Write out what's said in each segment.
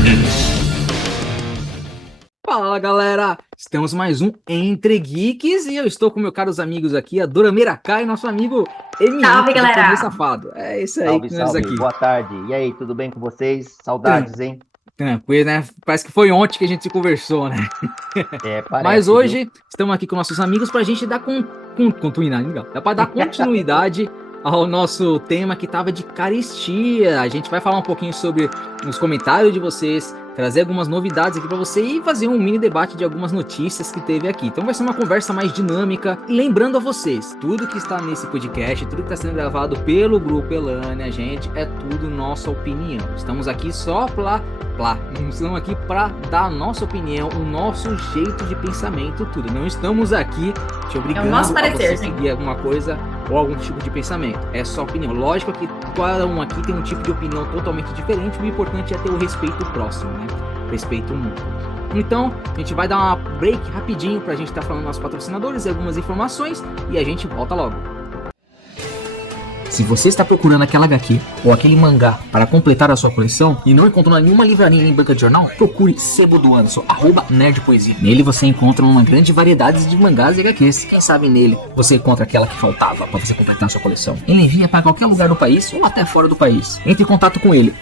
Geeks. Fala galera, estamos mais um Entre Geeks e eu estou com meus caros amigos aqui, a Dora Mirakai e nosso amigo Emi. Salve, galera! Safado. É isso aí, Salve, que nós salve. aqui. Boa tarde. E aí, tudo bem com vocês? Saudades, hein? Tranquilo, né? Parece que foi ontem que a gente se conversou, né? Parece, Mas viu? hoje estamos aqui com nossos amigos pra gente dar continuidade, dá pra dar continuidade ao nosso tema que tava de caristia. A gente vai falar um pouquinho sobre os comentários de vocês, trazer algumas novidades aqui pra você e fazer um mini debate de algumas notícias que teve aqui. Então vai ser uma conversa mais dinâmica. E lembrando a vocês, tudo que está nesse podcast, tudo que está sendo gravado pelo Grupo Elane, a gente, é tudo nossa opinião. Estamos aqui só estamos aqui para dar a nossa opinião, o nosso jeito de pensamento, tudo. Não estamos aqui te obrigando a você seguir alguma coisa ou algum tipo de pensamento. É só opinião. Lógico que cada um aqui tem um tipo de opinião totalmente diferente. O importante é ter o respeito próximo, né? Respeito mútuo. Então, a gente vai dar uma break rapidinho pra gente estar falando dos nossos patrocinadores e algumas informações e a gente volta logo. Se você está procurando aquela HQ ou aquele mangá para completar a sua coleção e não encontrou nenhuma livraria nem banca de jornal, procure Sebo do Anderson, @nerdpoesia. Nele você encontra uma grande variedade de mangás e HQs. Quem sabe nele você encontra aquela que faltava para você completar a sua coleção. Ele envia para qualquer lugar do país ou até fora do país. Entre em contato com ele,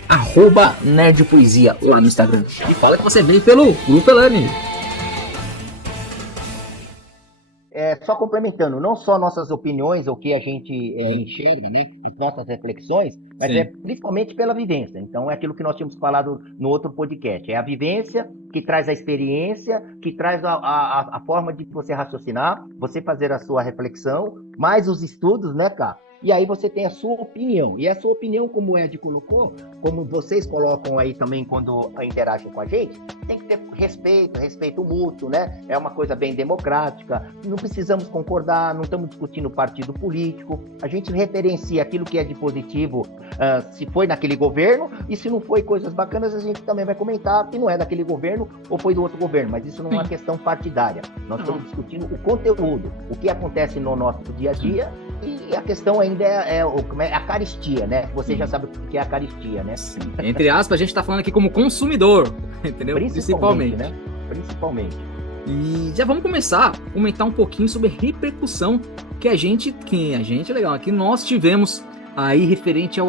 @nerdpoesia lá no Instagram. E fala que você veio pelo Grupo Elane. Só complementando, não só nossas opiniões, o que a gente enxerga, né? As nossas reflexões, mas Sim. Principalmente pela vivência. Então é aquilo que nós tínhamos falado no outro podcast. É a vivência que traz a experiência, que traz a forma de você raciocinar, você fazer a sua reflexão, mais os estudos, né, cara? E aí você tem a sua opinião. E a sua opinião, como o Ed colocou, como vocês colocam aí também quando interagem com a gente, tem que ter respeito mútuo, né? É uma coisa bem democrática. Não precisamos concordar, não estamos discutindo partido político. A gente referencia aquilo que é de positivo, se foi naquele governo, e se não foi coisas bacanas, a gente também vai comentar que não é daquele governo ou foi do outro governo. Mas isso não é uma questão partidária. Nós estamos discutindo o conteúdo, o que acontece no nosso dia a dia. E a questão ainda é a caristia, né? Você já sabe o que é a caristia, né? Sim. Entre aspas, a gente tá falando aqui como consumidor, entendeu? Principalmente, né? Principalmente. E já vamos começar a comentar um pouquinho sobre a repercussão que a gente, legal, que nós tivemos aí referente ao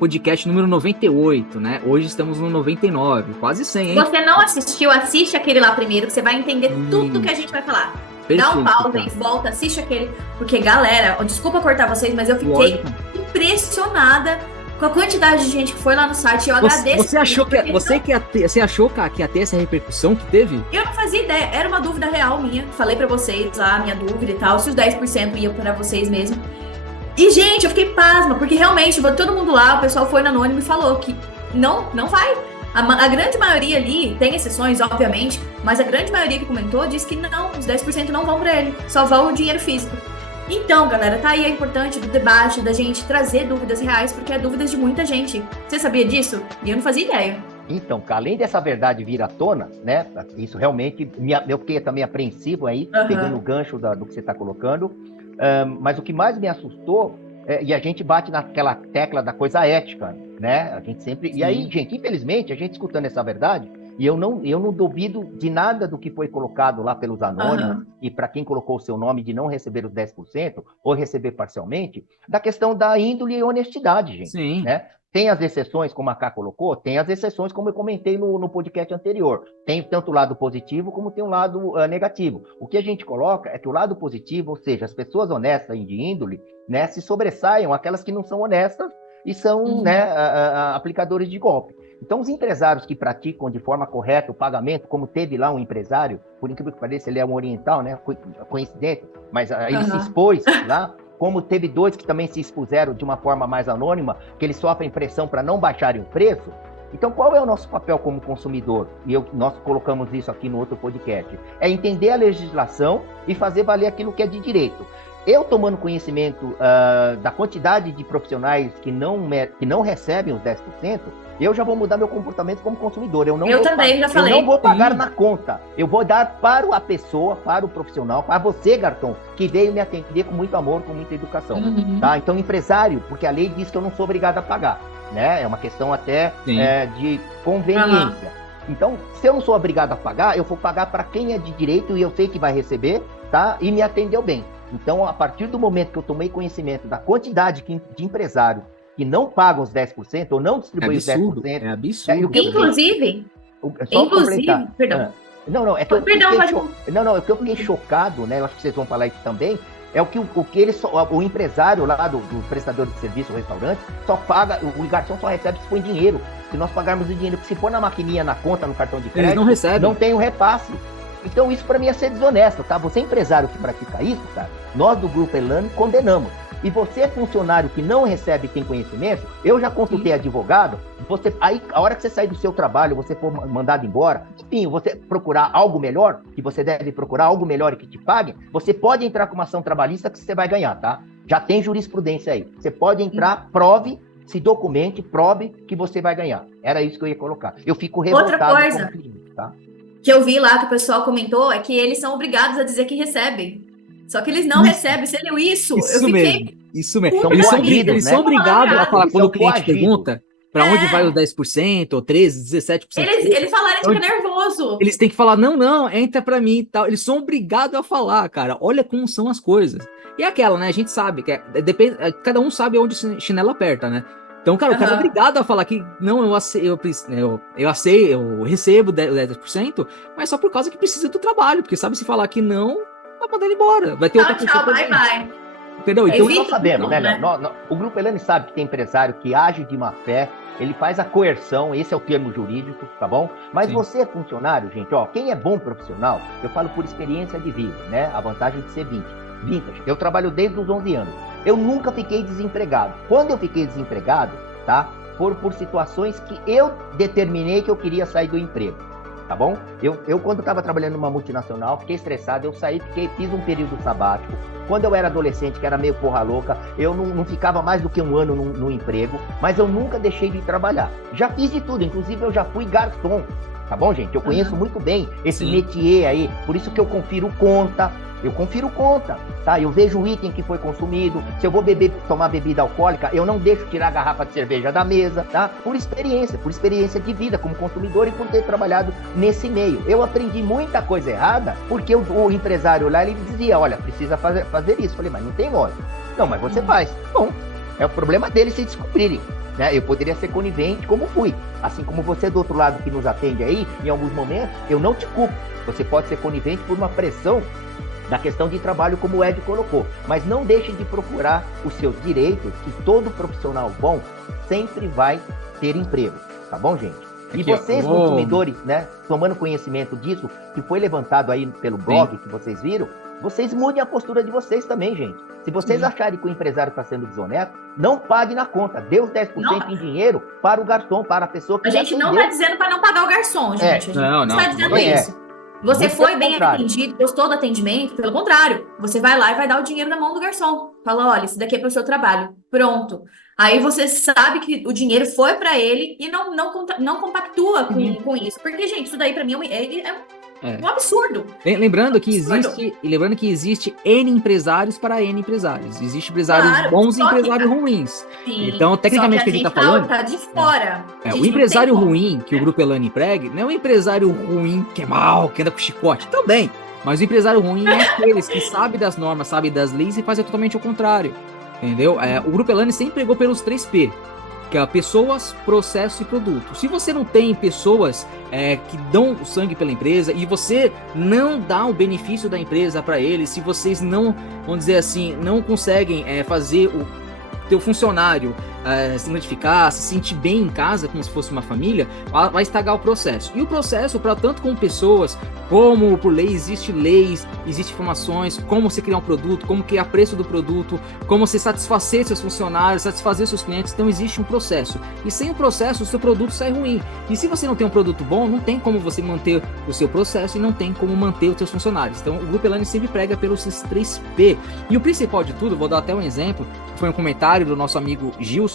podcast número 98, né? Hoje estamos no 99, quase 100, hein? Se você não assistiu, assiste aquele lá primeiro, que você vai entender tudo que a gente vai falar. Perfeito, dá um pausa então. e volta, assiste aquele. Porque, galera, desculpa cortar vocês, mas eu fiquei impressionada com a quantidade de gente que foi lá no site. Eu agradeço. Você achou que ia ter essa repercussão que teve? Eu não fazia ideia, era uma dúvida real minha. Falei pra vocês lá, minha dúvida e tal, se os 10% iam pra vocês mesmo. E, gente, eu fiquei pasma, porque realmente, todo mundo lá, o pessoal foi no anônimo e falou que não vai. A grande maioria ali, tem exceções, obviamente, mas a grande maioria que comentou disse que não, os 10% não vão pra ele, só vão o dinheiro físico. Então, galera, tá aí a importância do debate, da gente trazer dúvidas reais, porque é dúvidas de muita gente. Você sabia disso? E eu não fazia ideia. Então, além dessa verdade vir à tona, né? Isso realmente, eu fiquei também apreensivo aí, pegando o gancho do que você está colocando. Mas o que mais me assustou, e a gente bate naquela tecla da coisa ética, né? A gente sempre... Sim. E aí, gente, infelizmente, a gente escutando essa verdade, e eu não duvido de nada do que foi colocado lá pelos anônimos, e para quem colocou o seu nome de não receber os 10%, ou receber parcialmente, da questão da índole e honestidade, gente. Sim. Né? Tem as exceções, como a Ká colocou, tem as exceções, como eu comentei no podcast anterior. Tem tanto o lado positivo, como tem o lado negativo. O que a gente coloca é que o lado positivo, ou seja, as pessoas honestas e de índole, né, se sobressaiam aquelas que não são honestas e são aplicadores de golpe. Então, os empresários que praticam de forma correta o pagamento, como teve lá um empresário, por incrível que pareça, ele é um oriental, né? Coincidente, mas ele se expôs lá. Como teve dois que também se expuseram de uma forma mais anônima, que eles sofrem pressão para não baixarem o preço. Então, qual é o nosso papel como consumidor? E nós colocamos isso aqui no outro podcast. É entender a legislação e fazer valer aquilo que é de direito. Eu tomando conhecimento da quantidade de profissionais que não recebem os 10%, eu já vou mudar meu comportamento como consumidor. Eu não vou pagar na conta. Eu vou dar para a pessoa, para o profissional, para você, Garton, que veio me atender com muito amor, com muita educação. Tá? Então, empresário, porque a lei diz que eu não sou obrigado a pagar. né? É uma questão até Sim. de conveniência. Então, se eu não sou obrigado a pagar, eu vou pagar para quem é de direito e eu sei que vai receber, tá? E me atendeu bem. Então, a partir do momento que eu tomei conhecimento da quantidade de empresário que não pagam os 10% ou não distribuem os 10%. É absurdo. Inclusive, só complementar. perdão. Não, é que é que eu fiquei chocado, né? Eu acho que vocês vão falar isso também. É o que o empresário lá do prestador de serviço, o restaurante, só paga, o garçom só recebe se for em dinheiro. Se nós pagarmos o dinheiro, porque se for na maquininha, na conta, no cartão de crédito, eles não recebem. Não tem o repasse. Então isso para mim é ser desonesto, tá? Você empresário que pratica isso, cara, nós do Grupo Elane condenamos. E você, funcionário que não recebe e tem conhecimento, eu já consultei advogado, aí a hora que você sair do seu trabalho, você for mandado embora, enfim, você procurar algo melhor, que você deve procurar algo melhor e que te pague, você pode entrar com uma ação trabalhista que você vai ganhar, tá? Já tem jurisprudência aí. Você pode entrar, prove, se documente, prove que você vai ganhar. Era isso que eu ia colocar. Eu fico revoltado. Outra coisa como cliente, tá? Que eu vi lá que o pessoal comentou é que eles são obrigados a dizer que recebem. Só que eles não recebem. Você leu isso? Isso eu fiquei... mesmo. Isso mesmo. São Eles coagidos, são obrigados a falar Eles quando são o cliente coagidos. pergunta para onde vai os 10%, ou 13%, 17%. Eles falaram que fica nervoso. Eles têm que falar, não, entra para mim e tal. Eles são obrigados a falar, cara. Olha como são as coisas. E é aquela, né? A gente sabe que depende, cada um sabe onde o chinelo aperta, né? Então, cara, o cara é obrigado a falar que não, eu recebo 10%, mas só por causa que precisa do trabalho, porque sabe se falar que não, vai mandar ele embora. Vai ter outra pessoa. Tchau, bye. Entendeu? Então nós sabemos, né, Léo? O Grupo Elane sabe que tem empresário que age de má fé, ele faz a coerção, esse é o termo jurídico, tá bom? Mas Sim. Você é funcionário, gente, ó, quem é bom profissional, eu falo por experiência de vida, né? A vantagem de ser vintage. Eu trabalho desde os 11 anos. Eu nunca fiquei desempregado. Quando eu fiquei desempregado, tá? Por situações que eu determinei que eu queria sair do emprego, tá bom? Eu quando estava trabalhando numa multinacional, fiquei estressado, eu saí, fiz um período sabático. Quando eu era adolescente, que era meio porra louca, eu não ficava mais do que um ano no emprego, mas eu nunca deixei de trabalhar. Já fiz de tudo, inclusive eu já fui garçom, tá bom, gente? Eu conheço muito bem esse métier aí, por isso que eu confiro conta, tá? Eu vejo o item que foi consumido, se eu vou tomar bebida alcoólica, eu não deixo tirar a garrafa de cerveja da mesa, tá? Por experiência de vida como consumidor e por ter trabalhado nesse meio. Eu aprendi muita coisa errada, porque o empresário lá, ele dizia, olha, precisa fazer isso. Eu falei, mas não tem lógica. Não, mas você faz. Bom, é o problema deles se descobrirem. Né? Eu poderia ser conivente como fui. Assim como você do outro lado que nos atende aí, em alguns momentos, eu não te culpo. Você pode ser conivente por uma pressão da questão de trabalho, como o Ed colocou. Mas não deixe de procurar os seus direitos, que todo profissional bom sempre vai ter emprego. Tá bom, gente? E aqui, vocês, consumidores, né, tomando conhecimento disso, que foi levantado aí pelo blog, que vocês viram, vocês mudem a postura de vocês também, gente. Se vocês acharem que o empresário está sendo desonesto, não pague na conta. Dê os 10% em dinheiro para o garçom, para a pessoa que A gente não está dizendo para não pagar o garçom, gente. A gente não está dizendo isso. Você foi bem atendido, gostou do atendimento, pelo contrário, você vai lá e vai dar o dinheiro na mão do garçom. Fala, olha, isso daqui é para o seu trabalho. Pronto. Aí você sabe que o dinheiro foi para ele e não compactua com isso. Porque, gente, isso daí para mim é um absurdo. Lembrando que existe N empresários para N empresários. Existem empresários bons e empresários ruins. Sim, então, tecnicamente, o que a gente está falando... tá de fora. O empresário ruim que o Grupo Elane prega não é um empresário ruim que é mau, que anda com chicote. Também. Mas o empresário ruim é aqueles que sabe das normas, sabe das leis e faz totalmente o contrário. Entendeu? O Grupo Elane sempre pregou pelos 3P. Que é pessoas, processo e produto. Se você não tem pessoas que dão o sangue pela empresa e você não dá o benefício da empresa para eles, se vocês não, vamos dizer assim, não conseguem fazer o teu funcionário se notificar, se sentir bem em casa, como se fosse uma família, vai estragar o processo. E o processo, para tanto com pessoas, como por lei, existem informações, como você criar um produto, como criar preço do produto, como você satisfazer seus funcionários, satisfazer seus clientes. Então existe um processo. E sem o processo, o seu produto sai ruim. E se você não tem um produto bom, não tem como você manter o seu processo e não tem como manter os seus funcionários. Então o Grupo Elane sempre prega pelos 3P. E o principal de tudo, vou dar até um exemplo, foi um comentário do nosso amigo Gilson,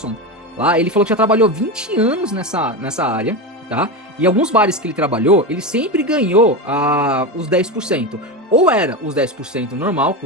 lá, ele falou que já trabalhou 20 anos nessa área, tá? E alguns bares que ele trabalhou, ele sempre ganhou os 10%. Ou era os 10% normal,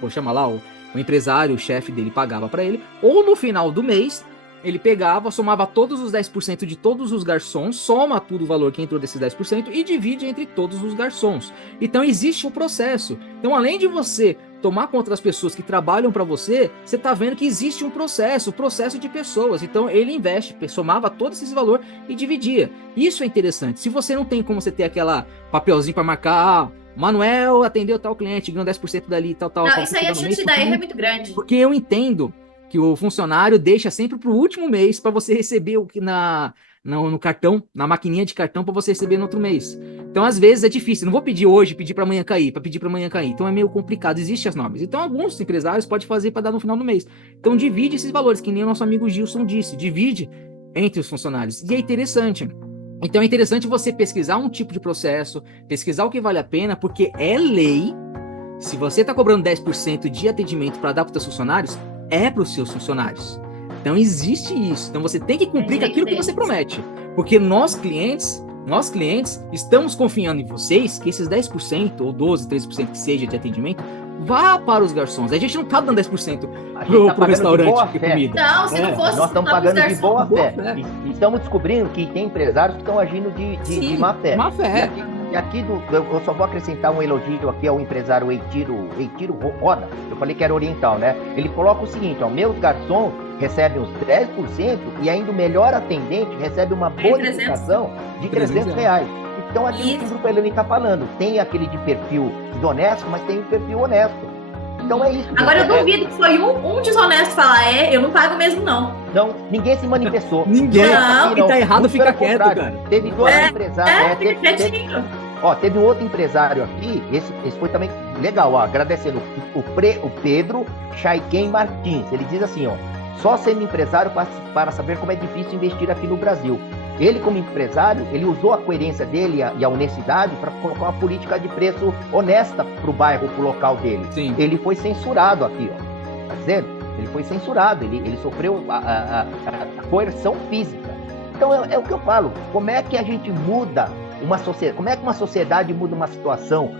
vou chamar lá, o empresário, o chefe dele pagava para ele, ou no final do mês, ele pegava, somava todos os 10% de todos os garçons, soma tudo o valor que entrou desses 10% e divide entre todos os garçons. Então existe um processo. Então, além de você tomar conta das pessoas que trabalham para você, você tá vendo que existe um processo de pessoas. Então ele investe, somava todo esse valor e dividia. Isso é interessante. Se você não tem como você ter aquela papelzinho para marcar, Manuel atendeu tal cliente, ganhou 10% dali, tal. Não, isso aí a chance de dar erro é muito grande. Porque eu entendo que o funcionário deixa sempre pro último mês para você receber o que no cartão, na maquininha de cartão para você receber no outro mês. Então, às vezes é difícil. Não vou pedir hoje, pedir para amanhã cair, para pedir para amanhã cair. Então é meio complicado, existem as normas. Então, alguns empresários podem fazer para dar no final do mês. Então, divide esses valores, que nem o nosso amigo Gilson disse, divide entre os funcionários. E é interessante. Então, é interessante você pesquisar um tipo de processo, pesquisar o que vale a pena, porque é lei. Se você está cobrando 10% de atendimento para dar para os seus funcionários, é para os seus funcionários. Então existe isso. Então você tem que cumprir com aquilo que você promete. Porque nós clientes, estamos confiando em vocês que esses 10% ou 12%, 13% que seja de atendimento, vá para os garçons. A gente não está dando 10% pro restaurante de comida. Não, se não fosse, nós estamos pagando de boa fé. E estamos descobrindo que tem empresários que estão agindo de má fé. Má fé. E aqui eu só vou acrescentar um elogio aqui ao empresário Eitiro Roda. Eu falei que era oriental, né? Ele coloca o seguinte, ó, meus garçons recebem os 10% e ainda o melhor atendente recebe uma bonificação de R$300. Então aqui o Grupo Elane está falando, tem aquele de perfil desonesto, mas tem o perfil honesto. Então é isso. Agora eu duvido que foi um desonesto falar, eu não pago mesmo não. Não, ninguém se manifestou. Ninguém. Não. E tá errado, fica quieto, cara. Teve dois empresários. Fica quietinho. Ó, teve um outro empresário aqui, esse foi também legal, ó, agradecendo o Pedro Chaiken Martins. Ele diz assim, ó, só sendo empresário para saber como é difícil investir aqui no Brasil. Ele, como empresário, ele usou a coerência dele e a honestidade para colocar uma política de preço honesta para o bairro, para o local dele. Sim. Ele foi censurado aqui, ó. Tá dizendo? Ele foi censurado, ele sofreu a coerção física. Então é o que eu falo, como é que a gente muda uma sociedade, como é que uma sociedade muda uma situação,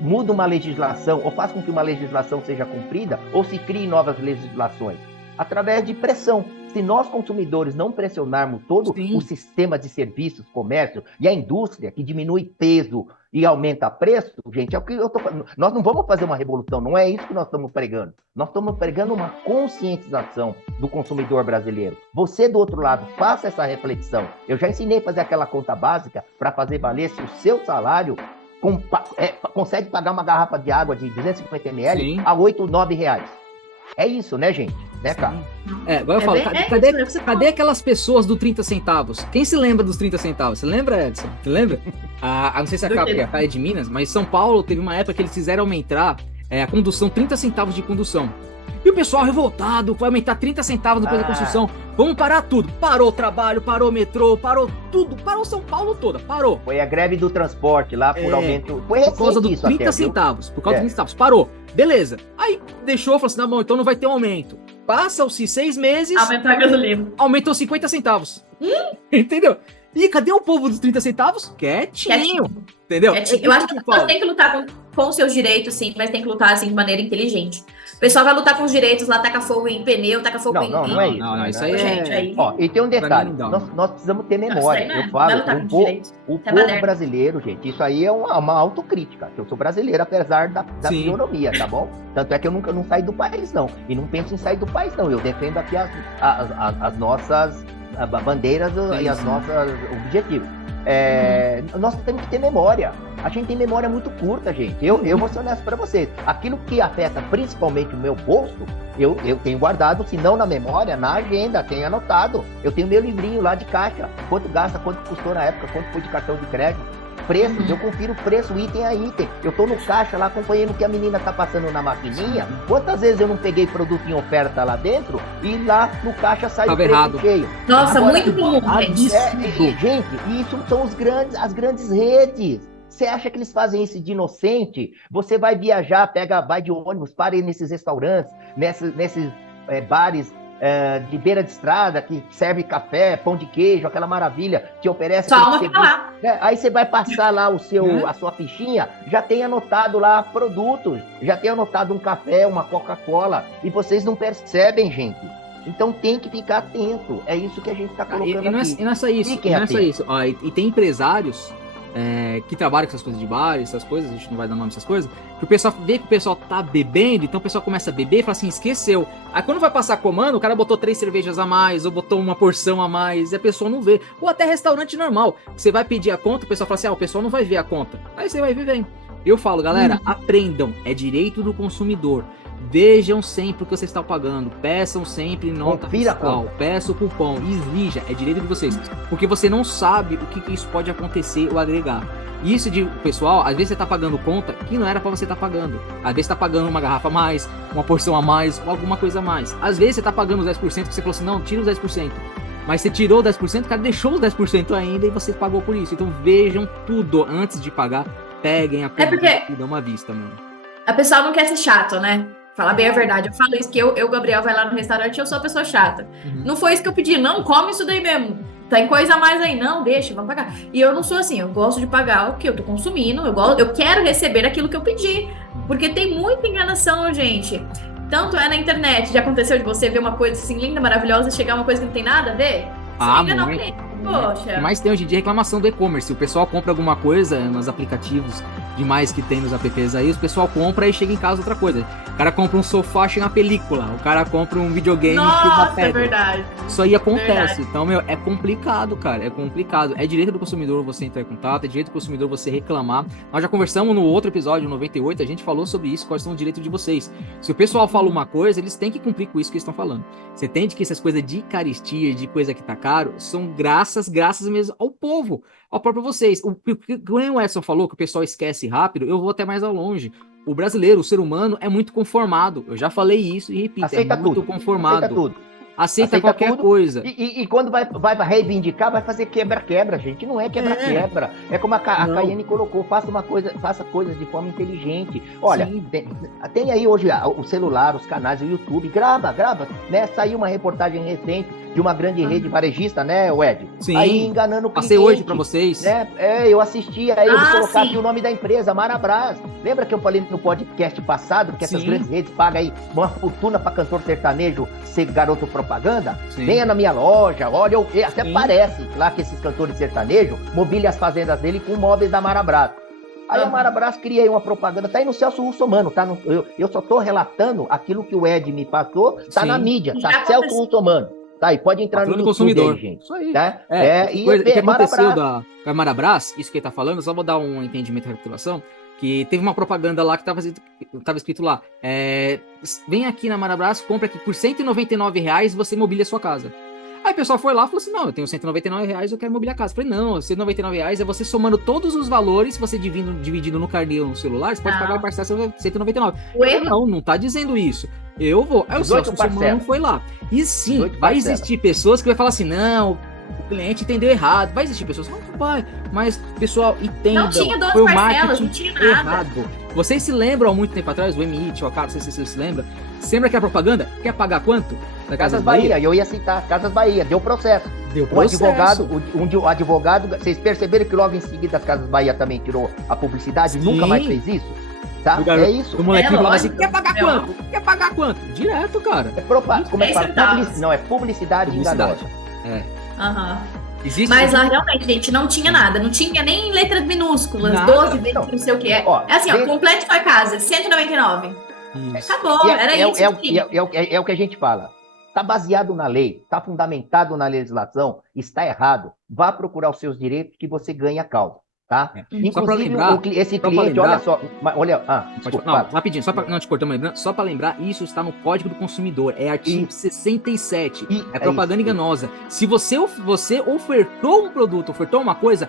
muda uma legislação, ou faz com que uma legislação seja cumprida, ou se criem novas legislações? Através de pressão. Se nós, consumidores, não pressionarmos todo o sistema de serviços, comércio e a indústria, que diminui peso e aumenta preço, gente, é o que eu tô falando. Nós não vamos fazer uma revolução, não é isso que nós estamos pregando. Nós estamos pregando uma conscientização do consumidor brasileiro. Você, do outro lado, faça essa reflexão. Eu já ensinei a fazer aquela conta básica para fazer valer se o seu salário consegue pagar uma garrafa de água de 250 ml a R$8, R$9. É isso, né, gente? Né, cara? Agora eu falo, cadê aquelas pessoas do 30 centavos? Quem se lembra dos 30 centavos? Você lembra, Edson? Você lembra? Não sei se a Caia é de Minas, mas São Paulo teve uma época que eles fizeram aumentar a condução, 30 centavos de condução. E o pessoal revoltado, vai aumentar 30 centavos depois da construção. Vamos parar tudo. Parou o trabalho, parou o metrô, parou tudo. Parou São Paulo toda, parou. Foi a greve do transporte lá por aumento. Foi por causa dos 30 centavos. Por causa dos 30 centavos. Parou. Beleza. Aí deixou, falou assim, não, bom, então não vai ter um aumento. Passam-se 6 meses. Aumentou a gasolina. Aumentou 50 centavos. Entendeu? E cadê o povo dos 30 centavos? Quietinho. Entendeu? Eu acho que você tem que lutar com os seus direitos, sim, mas tem que lutar assim de maneira inteligente. O pessoal vai lutar com os direitos lá, taca fogo em pneu, taca fogo em... Não é isso. Não, isso aí é... Ó, e tem um detalhe, nós precisamos ter memória. Eu falo, o povo brasileiro, gente, isso aí é uma autocrítica, que eu sou brasileiro, apesar da fisionomia, tá bom? Tanto é que eu nunca não saí do país, não. E não penso em sair do país, não. Eu defendo aqui as nossas bandeiras e as nossas objetivos. Nós temos que ter memória. A gente tem memória muito curta, gente. Eu vou ser honesto para vocês. Aquilo que afeta principalmente o meu bolso, eu tenho guardado, se não na memória, na agenda, tenho anotado. Eu tenho meu livrinho lá de caixa. Quanto gasta, quanto custou na época, quanto foi de cartão de crédito. Preços, eu confiro preço item a item. Eu tô no caixa lá acompanhando o que a menina tá passando na maquininha. Quantas vezes eu não peguei produto em oferta lá dentro e lá no caixa saiu o preço cheio. Nossa, agora, muito comum, gente. Gente, isso são as grandes redes. Você acha que eles fazem isso de inocente? Você vai viajar, vai de ônibus, para ir nesses restaurantes, nesses bares de beira de estrada, que serve café, pão de queijo, aquela maravilha, te oferece... Sua alma fica lá. Aí você vai passar lá a sua fichinha, já tem anotado lá produtos, já tem anotado um café, uma Coca-Cola, e vocês não percebem, gente. Então tem que ficar atento. É isso que a gente está colocando aqui. E não é só isso. Fiquem Não é só isso. Ó, e tem empresários que trabalham com essas coisas de bar, essas coisas, a gente não vai dar nome dessas coisas, que o pessoal vê que o pessoal tá bebendo, então o pessoal começa a beber e fala assim, esqueceu. Aí quando vai passar comando, o cara botou 3 cervejas a mais, ou botou uma porção a mais, e a pessoa não vê. Ou até restaurante normal, você vai pedir a conta, o pessoal fala assim, o pessoal não vai ver a conta. Aí você vai ver, vem. Eu falo, galera, aprendam, é direito do consumidor. Vejam sempre o que você está pagando, peçam sempre nota fiscal, peça o cupom, exija, é direito de vocês, porque você não sabe o que isso pode acontecer ou agregar. Isso de, pessoal, às vezes você está pagando conta que não era para você estar pagando, às vezes você está pagando uma garrafa a mais, uma porção a mais, ou alguma coisa a mais, às vezes você está pagando os 10% que você falou assim, não, tira os 10%, mas você tirou os 10%, o cara deixou os 10% ainda e você pagou por isso. Então vejam tudo antes de pagar, peguem a conta e dão uma vista, mano. A pessoa não quer ser chato, né? Falar bem a verdade, eu falo isso, que eu, Gabriel, vai lá no restaurante e eu sou a pessoa chata. Não foi isso que eu pedi, não, come isso daí mesmo. Tem coisa a mais aí, não, deixa, vamos pagar. E eu não sou assim, eu gosto de pagar o que eu tô consumindo, eu quero receber aquilo que eu pedi. Porque tem muita enganação, gente. Tanto é na internet, já aconteceu de você ver uma coisa assim linda, maravilhosa, e chegar uma coisa que não tem nada a ver? Poxa. Mas tem hoje em dia reclamação do e-commerce. O pessoal compra alguma coisa nos aplicativos demais que tem nos apps aí, o pessoal compra e chega em casa outra coisa. O cara compra um sofá na película, o cara compra um videogame que uma pedra. É verdade. Isso aí acontece. Então, é complicado, cara. É complicado. É direito do consumidor você entrar em contato, é direito do consumidor você reclamar. Nós já conversamos no outro episódio, 98, a gente falou sobre isso, quais são os direitos de vocês. Se o pessoal fala uma coisa, eles têm que cumprir com isso que eles estão falando. Você entende que essas coisas de caristia, de coisa que tá caro, são graças mesmo ao povo, ao próprio vocês. O Edson falou que o pessoal esquece rápido, eu vou até mais ao longe. O brasileiro, o ser humano, é muito conformado. Eu já falei isso e repito, aceita muito tudo. conformado. Aceita tudo. Aceita qualquer tudo, coisa. E quando vai reivindicar, vai fazer quebra-quebra, gente. Não é quebra-quebra. É como a Caiane colocou, faça coisas de forma inteligente. Olha, tem aí hoje o celular, os canais, o YouTube, grava, né? Saiu uma reportagem recente de uma grande rede varejista, né, Ed? Sim. Aí enganando o cliente. Passei hoje pra vocês. Né? Eu assisti, aí eu vou colocar aqui o nome da empresa, Marabras. Lembra que eu falei no podcast passado que essas grandes redes pagam aí uma fortuna pra cantor sertanejo ser garoto propaganda? Sim. Venha na minha loja, olha, até parece lá que esses cantores sertanejos mobiliam as fazendas dele com móveis da Marabras. Aí a Marabras cria aí uma propaganda, tá aí no Celso Russomano, tá? Eu só tô relatando aquilo que o Ed me passou, tá na mídia, tá Celso Russomano. Tá, e pode entrar no consumidor. Aí, gente. Isso aí. Tá? O que aconteceu com a Marabras, isso que ele tá falando, só vou dar um entendimento da recapitulação, que teve uma propaganda lá que tava escrito lá, vem aqui na Marabras, compra aqui por R$199 você mobília a sua casa. Aí o pessoal foi lá e falou assim, não, eu tenho R$199, eu quero mobiliar a casa. Eu falei, não, R$199 é você somando todos os valores, você dividindo no carnê ou no celular, você pode pagar a parcela R$199. Não tá dizendo isso. Eu vou. Aí o Celso Russomano foi lá. E sim, vai existir pessoas que vai falar assim, não, o cliente entendeu errado. Vai existir pessoas que não vai, mas pessoal, entendam. Não tinha 12 foi o parcelas, não tinha nada. Errado. Vocês se lembram há muito tempo atrás, o Emit, o Acaro, não sei se vocês se lembram, lembra que a propaganda quer pagar quanto? Da Casas Bahia, eu ia citar, Casas Bahia, deu processo. Um advogado, vocês perceberam que logo em seguida as Casas Bahia também tirou a publicidade, nunca mais fez isso? Tá? É isso. O molequinho falava assim, quer pagar quanto? Quer pagar quanto? Direto, cara. Como é que fala? Não, é publicidade enganosa. Mas lá realmente, gente, não tinha nada. Não tinha nem letras minúsculas, 12 vezes, não sei o que é. É assim, complete sua casa, R$199. Acabou, era isso. É o que a gente fala. Está baseado na lei, está fundamentado na legislação, está errado. Vá procurar os seus direitos que você ganha a causa. Tá? Inclusive, só pra lembrar, esse cliente, olha só. Rapidinho, só para lembrar, isso está no Código do Consumidor, é artigo 67, é propaganda enganosa. Se você ofertou um produto, ofertou uma coisa,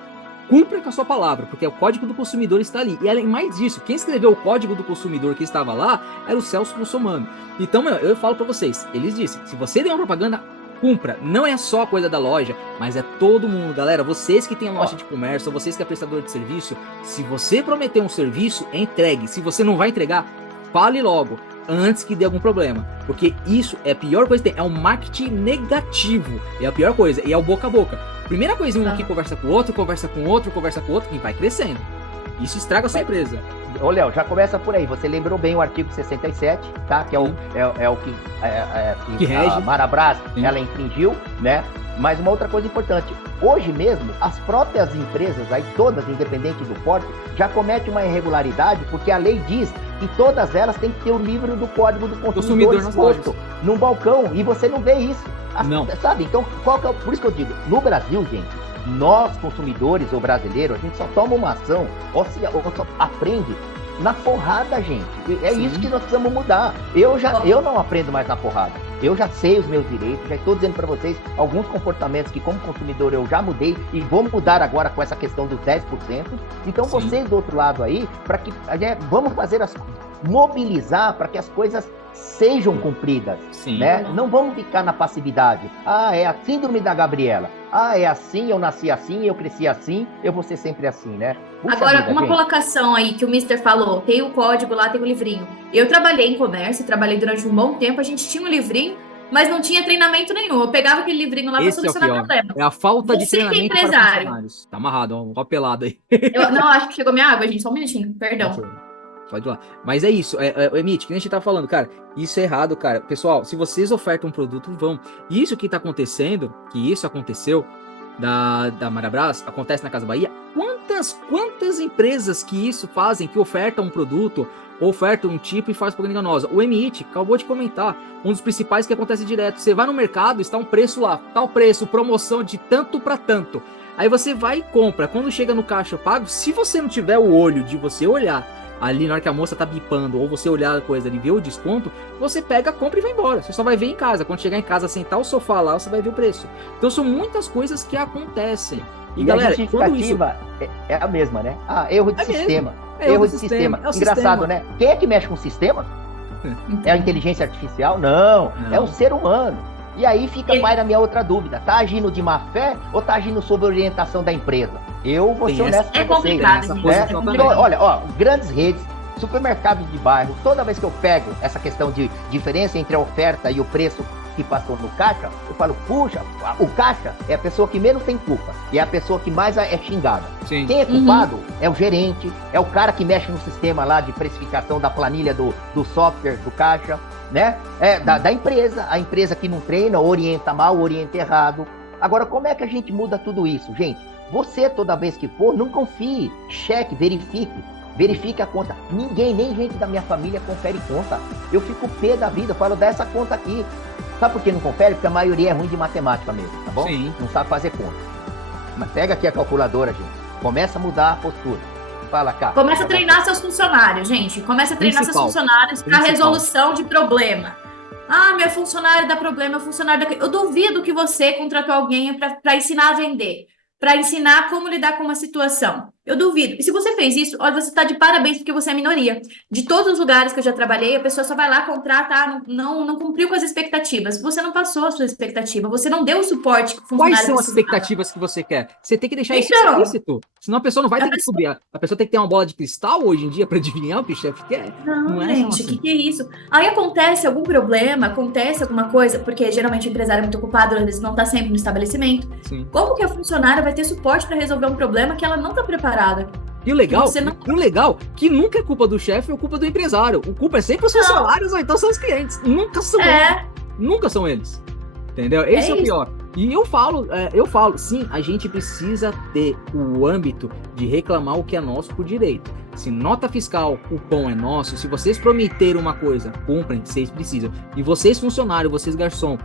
cumpra com a sua palavra, porque o Código do Consumidor está ali. E além mais disso, quem escreveu o Código do Consumidor que estava lá era o Celso Russomano. Então, eu falo para vocês, eles disseram, se você der uma propaganda, cumpra, não é só coisa da loja, mas é todo mundo, galera, vocês que têm loja de comércio, vocês que é prestador de serviço, se você prometer um serviço, entregue, se você não vai entregar, fale logo, antes que dê algum problema, porque isso é a pior coisa que tem, é um marketing negativo, é a pior coisa, e é o boca a boca, primeira coisinha, um aqui conversa com o outro, e vai crescendo, isso estraga a sua empresa. Ô, Léo, já começa por aí. Você lembrou bem o artigo 67, tá? Que é o que rege. a Marabras, Sim. ela infringiu, né? Mas uma outra coisa importante, hoje mesmo, as próprias empresas, aí todas, independente do porte, já cometem uma irregularidade, porque a lei diz que todas elas têm que ter o livro do Código do Consumidor exposto num balcão, e você não vê isso. Não. Sabe? Então, por isso que eu digo, no Brasil, gente, nós, consumidores ou brasileiros, a gente só toma uma ação, ou só aprende na porrada, gente. É Sim. isso que nós precisamos mudar. Eu não aprendo mais na porrada. Eu já sei os meus direitos, já estou dizendo para vocês alguns comportamentos que, como consumidor, eu já mudei e vou mudar agora com essa questão dos 10%. Então, Sim. Vocês do outro lado aí, para que vamos fazer mobilizar para que as coisas sejam cumpridas, Sim. né? Não vamos ficar na passividade. É a síndrome da Gabriela. É assim, eu nasci assim, eu cresci assim, eu vou ser sempre assim, né? Puxa Agora, vida, uma gente. colocação aí que o Mister falou, tem o código lá, tem o livrinho. Eu trabalhei em comércio, trabalhei durante um bom tempo, a gente tinha um livrinho, mas não tinha treinamento nenhum. Eu pegava aquele livrinho lá para solucionar problema. É a falta de Você que é treinamento para empresário. funcionários. Tá amarrado, um papelado aí. Não, acho que chegou minha água, gente, só um minutinho, perdão. Pode ir lá. Mas é isso, Emite, que nem a gente tá falando, cara, isso é errado, cara. Pessoal, se vocês ofertam um produto, vão. E isso que tá acontecendo, que isso aconteceu da Marabras, acontece na Casa Bahia, quantas empresas que isso fazem, que ofertam um produto, ofertam um tipo e faz propaganda enganosa. O Emite acabou de comentar, um dos principais que acontece direto. Você vai no mercado, está um preço lá, tal preço, promoção de tanto para tanto. Aí você vai e compra. Quando chega no caixa pago, se você não tiver o olho de você olhar ali na hora que a moça tá bipando, ou você olhar a coisa ali e ver o desconto, você pega, compra e vai embora. Você só vai ver em casa. Quando chegar em casa, sentar o sofá lá, você vai ver o preço. Então são muitas coisas que acontecem. E galera, a justificativa é a mesma, né? Erro de sistema. Erro de sistema. Engraçado, né? Quem é que mexe com o sistema? É a inteligência artificial? Não. É o ser humano. E aí paira a minha outra dúvida. Tá agindo de má fé ou tá agindo sob orientação da empresa? Eu vou ser honesto com vocês. Então, olha, grandes redes, supermercados de bairro, toda vez que eu pego essa questão de diferença entre a oferta e o preço que passou no caixa, eu falo, puxa, o caixa é a pessoa que menos tem culpa e é a pessoa que mais é xingada. Sim. Quem é culpado é o gerente, é o cara que mexe no sistema lá de precificação da planilha do software do caixa, né? Da empresa, a empresa que não treina, orienta mal, orienta errado. Agora, como é que a gente muda tudo isso, gente? Você, toda vez que for, não confie, cheque, verifique a conta. Ninguém, nem gente da minha família confere conta. Eu fico pé da vida, eu falo, dá essa conta aqui. Sabe por que não confere? Porque a maioria é ruim de matemática mesmo, tá bom? Sim. Não sabe fazer conta. Mas pega aqui a calculadora, gente. Começa a mudar a postura. Fala, cara. Começa a treinar seus funcionários, gente. Começa a treinar seus funcionários para resolução de problema. Meu funcionário dá problema, meu funcionário dá... Eu duvido que você contratou alguém para ensinar a vender, para ensinar como lidar com uma situação. Eu duvido. E se você fez isso, olha, você está de parabéns porque você é minoria. De todos os lugares que eu já trabalhei, a pessoa só vai lá, contrata, não cumpriu com as expectativas. Você não passou a sua expectativa, você não deu o suporte que o funcionário Quais são as precisava. expectativas que você quer? Você tem que deixar isso explícito. Senão a pessoa não vai ter que descobrir. A pessoa tem que ter uma bola de cristal hoje em dia para adivinhar o que o chefe quer. Não é gente, o que é isso? Aí acontece algum problema, acontece alguma coisa, porque geralmente o empresário é muito ocupado, às vezes não está sempre no estabelecimento. Sim. Como que a funcionária vai ter suporte para resolver um problema que ela não está preparada? E o legal, que nunca é culpa do chefe ou culpa do empresário. O culpa é sempre os funcionários ou então são os clientes. Nunca são eles. Nunca são eles. Entendeu? Esse é o pior. E eu falo, sim, a gente precisa ter o âmbito de reclamar o que é nosso por direito. Se nota fiscal, o pão é nosso, se vocês prometeram uma coisa, cumprem, vocês precisam. E vocês funcionários, vocês garçom,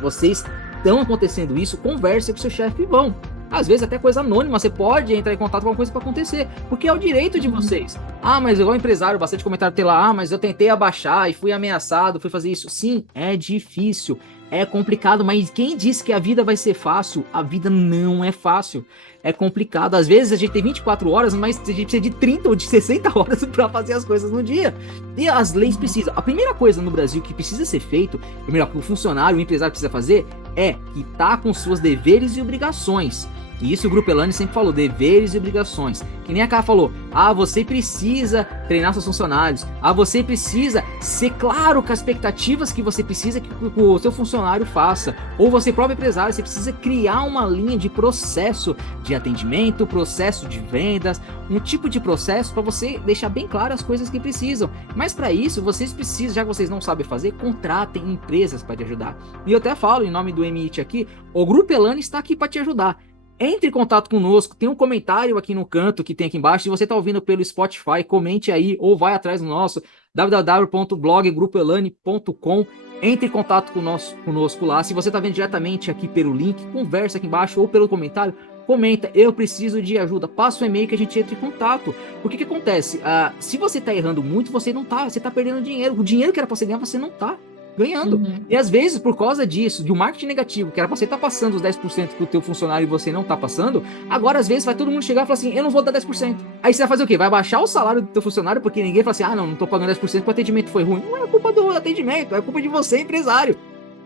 vocês estão acontecendo isso, converse com seu chefe e vão. Às vezes até coisa anônima, você pode entrar em contato com uma coisa para acontecer, porque é o direito de vocês. Mas igual empresário, bastante comentário tem lá, mas eu tentei abaixar e fui ameaçado, fui fazer isso. Sim, é difícil, é complicado, mas quem disse que a vida vai ser fácil? A vida não é fácil, é complicado. Às vezes a gente tem 24 horas, mas a gente precisa de 30 ou de 60 horas para fazer as coisas no dia. E as leis precisam. A primeira coisa no Brasil que precisa ser feito, que o funcionário, o empresário precisa fazer, é quitar com seus deveres e obrigações. E isso o Grupo Elane sempre falou, deveres e obrigações. Que nem a Ká falou, você precisa treinar seus funcionários, você precisa ser claro com as expectativas que você precisa que o seu funcionário faça. Ou você próprio empresário, você precisa criar uma linha de processo de atendimento, processo de vendas, um tipo de processo para você deixar bem claro as coisas que precisam. Mas para isso, vocês precisam, já que vocês não sabem fazer, contratem empresas para te ajudar. E eu até falo em nome do MIT aqui, o Grupo Elane está aqui para te ajudar. Entre em contato conosco, tem um comentário aqui no canto que tem aqui embaixo. Se você está ouvindo pelo Spotify, comente aí ou vai atrás do nosso www.bloggrupoelane.com. Entre em contato conosco lá. Se você está vendo diretamente aqui pelo link, conversa aqui embaixo ou pelo comentário, comenta, eu preciso de ajuda, passa o e-mail que a gente entra em contato. Porque que acontece? Se você está errando muito, você está perdendo dinheiro. O dinheiro que era para você ganhar, você não está ganhando. E às vezes, por causa disso, de um marketing negativo, que era pra você estar passando os 10% pro teu funcionário e você não tá passando, agora às vezes vai todo mundo chegar e falar assim, eu não vou dar 10%. Aí você vai fazer o quê? Vai baixar o salário do teu funcionário porque ninguém fala assim, não tô pagando 10% porque o atendimento foi ruim. Não é culpa do atendimento, é culpa de você, empresário.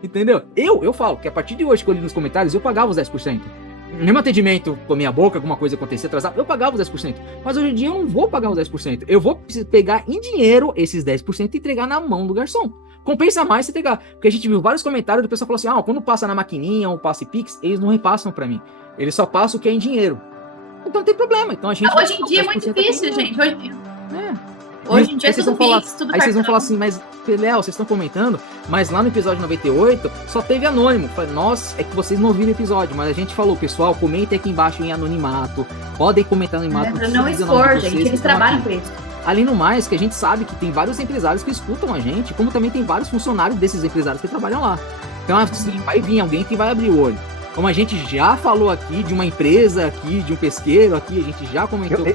Entendeu? Eu falo que a partir de hoje, que eu li nos comentários, eu pagava os 10%. Mesmo atendimento com a minha boca, alguma coisa acontecer atrasado, eu pagava os 10%. Mas hoje em dia eu não vou pagar os 10%. Eu vou pegar em dinheiro esses 10% e entregar na mão do garçom. Compensa mais você entregar. Porque a gente viu vários comentários do pessoal falando assim, quando passa na maquininha ou passa em Pix, eles não repassam pra mim. Eles só passam o que é em dinheiro. Então não tem problema. Então a gente hoje em dia é muito difícil, gente. Hoje em dia é tudo Pix, tudo aí vocês vão falar assim, mas Léo, vocês estão comentando, mas lá no episódio 98 só teve anônimo. Falei, nossa, é que vocês não viram o episódio, mas a gente falou, pessoal, comentem aqui embaixo em anonimato, podem comentar no anonimato. Pra não expor, gente, eles trabalham com isso. Além do mais, que a gente sabe que tem vários empresários que escutam a gente, como também tem vários funcionários desses empresários que trabalham lá. Então, assim, vai vir alguém que vai abrir o olho. Como a gente já falou aqui de uma empresa aqui, de um pesqueiro aqui, a gente já comentou.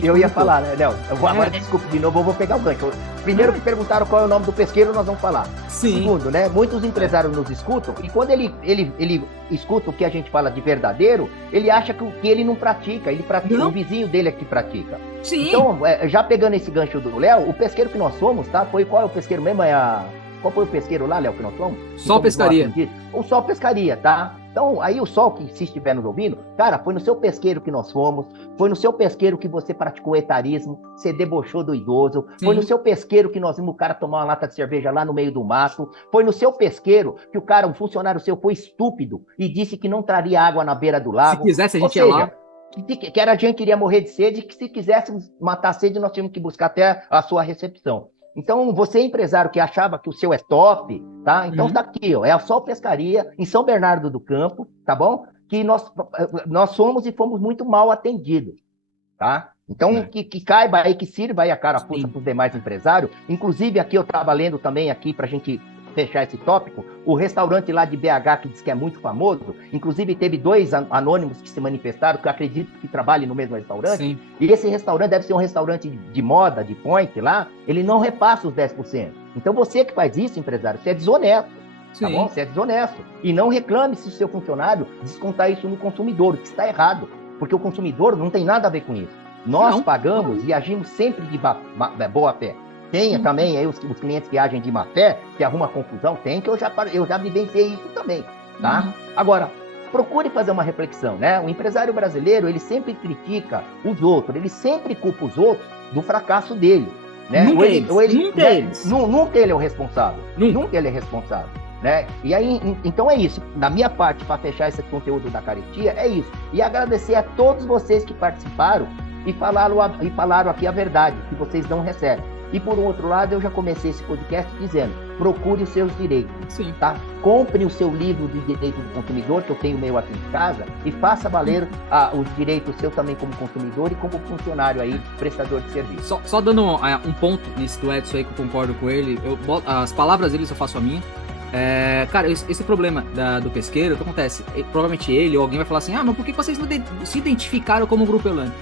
Eu ia falar, né, Léo? Agora, desculpa, de novo, eu vou pegar o gancho. Primeiro que perguntaram qual é o nome do pesqueiro, nós vamos falar. Sim. Segundo, né, muitos empresários nos escutam, e quando ele escuta o que a gente fala de verdadeiro, ele acha que ele não pratica, ele pratica, o vizinho dele é que pratica. Sim. Então, já pegando esse gancho do Léo, o pesqueiro que nós somos, tá? Qual é o pesqueiro mesmo? Qual foi o pesqueiro lá, Léo, que nós somos? Sol Pescaria. O Sol Pescaria, tá? Então, aí o Sol, que se estiver nos ouvindo, cara, foi no seu pesqueiro que nós fomos, foi no seu pesqueiro que você praticou etarismo, você debochou do idoso, foi no seu pesqueiro que nós vimos o cara tomar uma lata de cerveja lá no meio do mato, foi no seu pesqueiro que um funcionário seu foi estúpido e disse que não traria água na beira do lago. Se quisesse, a gente ia lá. Que era a gente que iria morrer de sede, que se quiséssemos matar a sede, nós tínhamos que buscar até a sua recepção. Então, você empresário que achava que o seu é top, tá? Então tá aqui, ó, é a Sol Pescaria, em São Bernardo do Campo, tá bom? Que nós somos e fomos muito mal atendidos, tá? Então, que caiba aí, que sirva aí a carapuça para os demais empresários. Inclusive, aqui eu estava lendo também aqui pra gente fechar esse tópico, o restaurante lá de BH, que diz que é muito famoso, inclusive teve 2 anônimos que se manifestaram, que eu acredito que trabalhem no mesmo restaurante, Sim. E esse restaurante deve ser um restaurante de moda, de point lá, ele não repassa os 10%. Então você que faz isso, empresário, você é desonesto, tá bom? Você é desonesto. E não reclame se o seu funcionário descontar isso no consumidor, que está errado, porque o consumidor não tem nada a ver com isso. Nós pagamos e agimos sempre de boa fé. Tem também aí os clientes que agem de má fé, que arrumam confusão, que eu já vivenciei isso também, tá? Agora, procure fazer uma reflexão, né? O empresário brasileiro, ele sempre critica os outros, ele sempre culpa os outros do fracasso dele, né? Nunca eles. Nunca ele é o responsável. Nunca ele é responsável, né? E aí, então é isso. Da minha parte, para fechar esse conteúdo da carestia, é isso. E agradecer a todos vocês que participaram e falaram aqui a verdade, que vocês não recebem. E por outro lado, eu já comecei esse podcast dizendo, procure os seus direitos, tá? Compre o seu livro de direito do consumidor, que eu tenho o meu aqui em casa, e faça valer os direitos seus também como consumidor e como funcionário aí, prestador de serviço. Só dando um ponto nesse do Edson aí, que eu concordo com ele, as palavras dele eu faço a minha. Cara, esse problema do pesqueiro, o que acontece? Provavelmente ele ou alguém vai falar assim, mas por que vocês não se identificaram como Grupo Elane?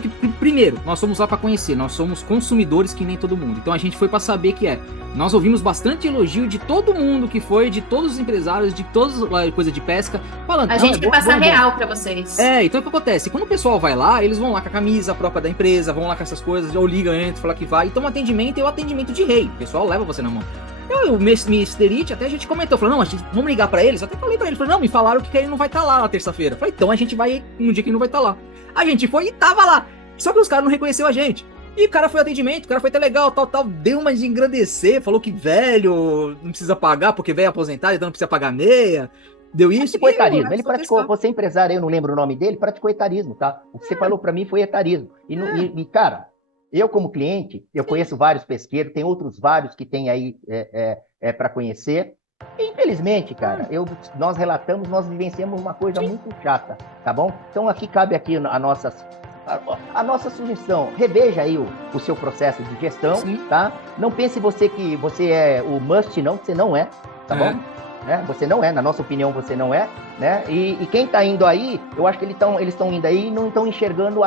Que, primeiro, nós somos lá para conhecer, nós somos consumidores que nem todo mundo. Então a gente foi para saber que nós ouvimos bastante elogio de todo mundo que foi, de todos os empresários, de todas as coisas de pesca, falando. A gente quer passar real para vocês. Então o que acontece? Quando o pessoal vai lá, eles vão lá com a camisa própria da empresa, vão lá com essas coisas, ou liga antes, fala que vai. Então o atendimento é o atendimento de rei. O pessoal leva você na mão. O Mr. It, até a gente comentou, falou, não, vamos ligar pra eles. Eu até falei pra ele, falei, não, me falaram que ele não vai estar lá na terça-feira. Falei, então a gente vai no dia que ele não vai estar lá. A gente foi e tava lá. Só que os caras não reconheceram a gente. E o cara foi atendimento, o cara foi até legal, tal, deu uma de engrandecer, falou que velho não precisa pagar, porque velho é aposentado, então não precisa pagar meia. Deu isso. Praticou etarismo. Ele praticou, você empresário, eu não lembro o nome dele, praticou etarismo, tá? O que você falou pra mim foi etarismo. E, cara, eu como cliente, eu conheço vários pesqueiros, tem outros vários que tem aí para conhecer. E, infelizmente, cara, nós relatamos, nós vivenciamos uma coisa muito chata, tá bom? Então aqui cabe aqui a nossa sugestão. Reveja aí o seu processo de gestão, tá? Não pense você que você é o must, não, você não é, tá bom? Né? Você não é, na nossa opinião, você não é, né? E quem está indo aí, eu acho que eles estão indo aí e não estão enxergando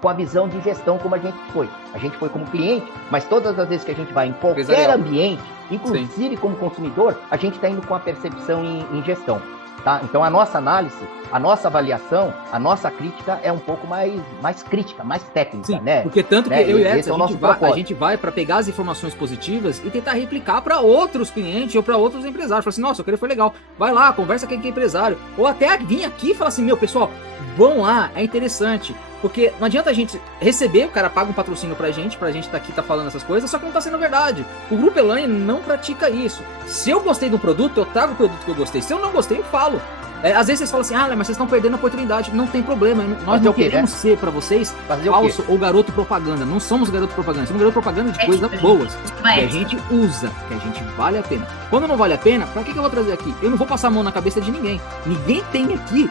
com a visão de gestão como a gente foi. A gente foi como cliente, mas todas as vezes que a gente vai em qualquer ambiente, inclusive como consumidor, a gente está indo com a percepção em gestão. Tá? Então a nossa análise, a nossa avaliação, a nossa crítica é um pouco mais crítica, mais técnica, sim, né? Porque tanto que eu e Edson, a gente vai para pegar as informações positivas e tentar replicar para outros clientes ou para outros empresários. Falar assim, nossa, o que foi legal, vai lá, conversa com aquele empresário. Ou até vir aqui e falar assim, meu, pessoal, vão lá, é interessante. Porque não adianta a gente receber, o cara paga um patrocínio pra gente tá aqui, tá falando essas coisas, só que não tá sendo verdade. O Grupo Elaine não pratica isso. Se eu gostei do produto, eu trago o produto que eu gostei. Se eu não gostei, eu falo. Às vezes vocês falam assim, mas vocês estão perdendo a oportunidade. Não tem problema, nós não queremos ser pra vocês falso ou garoto propaganda. Não somos garoto propaganda, somos garoto propaganda de coisas boas. Que a gente usa, que a gente vale a pena. Quando não vale a pena, pra que eu vou trazer aqui? Eu não vou passar a mão na cabeça de ninguém. Ninguém tem aqui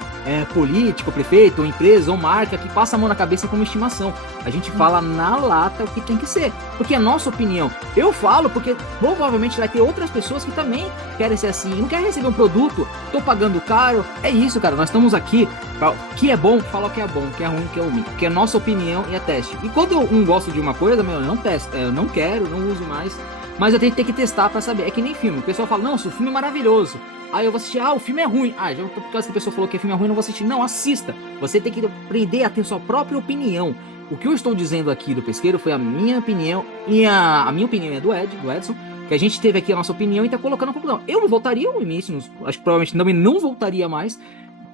político, prefeito, ou empresa, ou marca que passa a mão na cabeça como estimação. A gente fala na lata o que tem que ser. Porque é a nossa opinião. Eu falo porque provavelmente vai ter outras pessoas que também querem ser assim. Não querem receber um produto, tô pagando caro. É isso, cara. Nós estamos aqui. O que é bom, fala o que é bom. O que é ruim, o que é ruim. Que é a nossa opinião e é teste. E quando eu não gosto de uma coisa, eu não testo. Eu não quero, não uso mais. Mas eu tenho que testar pra saber. É que nem filme. O pessoal fala, não, o filme é maravilhoso. Aí eu vou assistir, o filme é ruim. Já por causa que a pessoa falou que o filme é ruim, eu não vou assistir. Não, assista. Você tem que aprender a ter sua própria opinião. O que eu estou dizendo aqui do Pesqueiro foi a minha opinião. E a minha opinião é do Edson. Que a gente teve aqui a nossa opinião e tá colocando a conclusão. Eu não voltaria ao início, acho que provavelmente também não voltaria mais,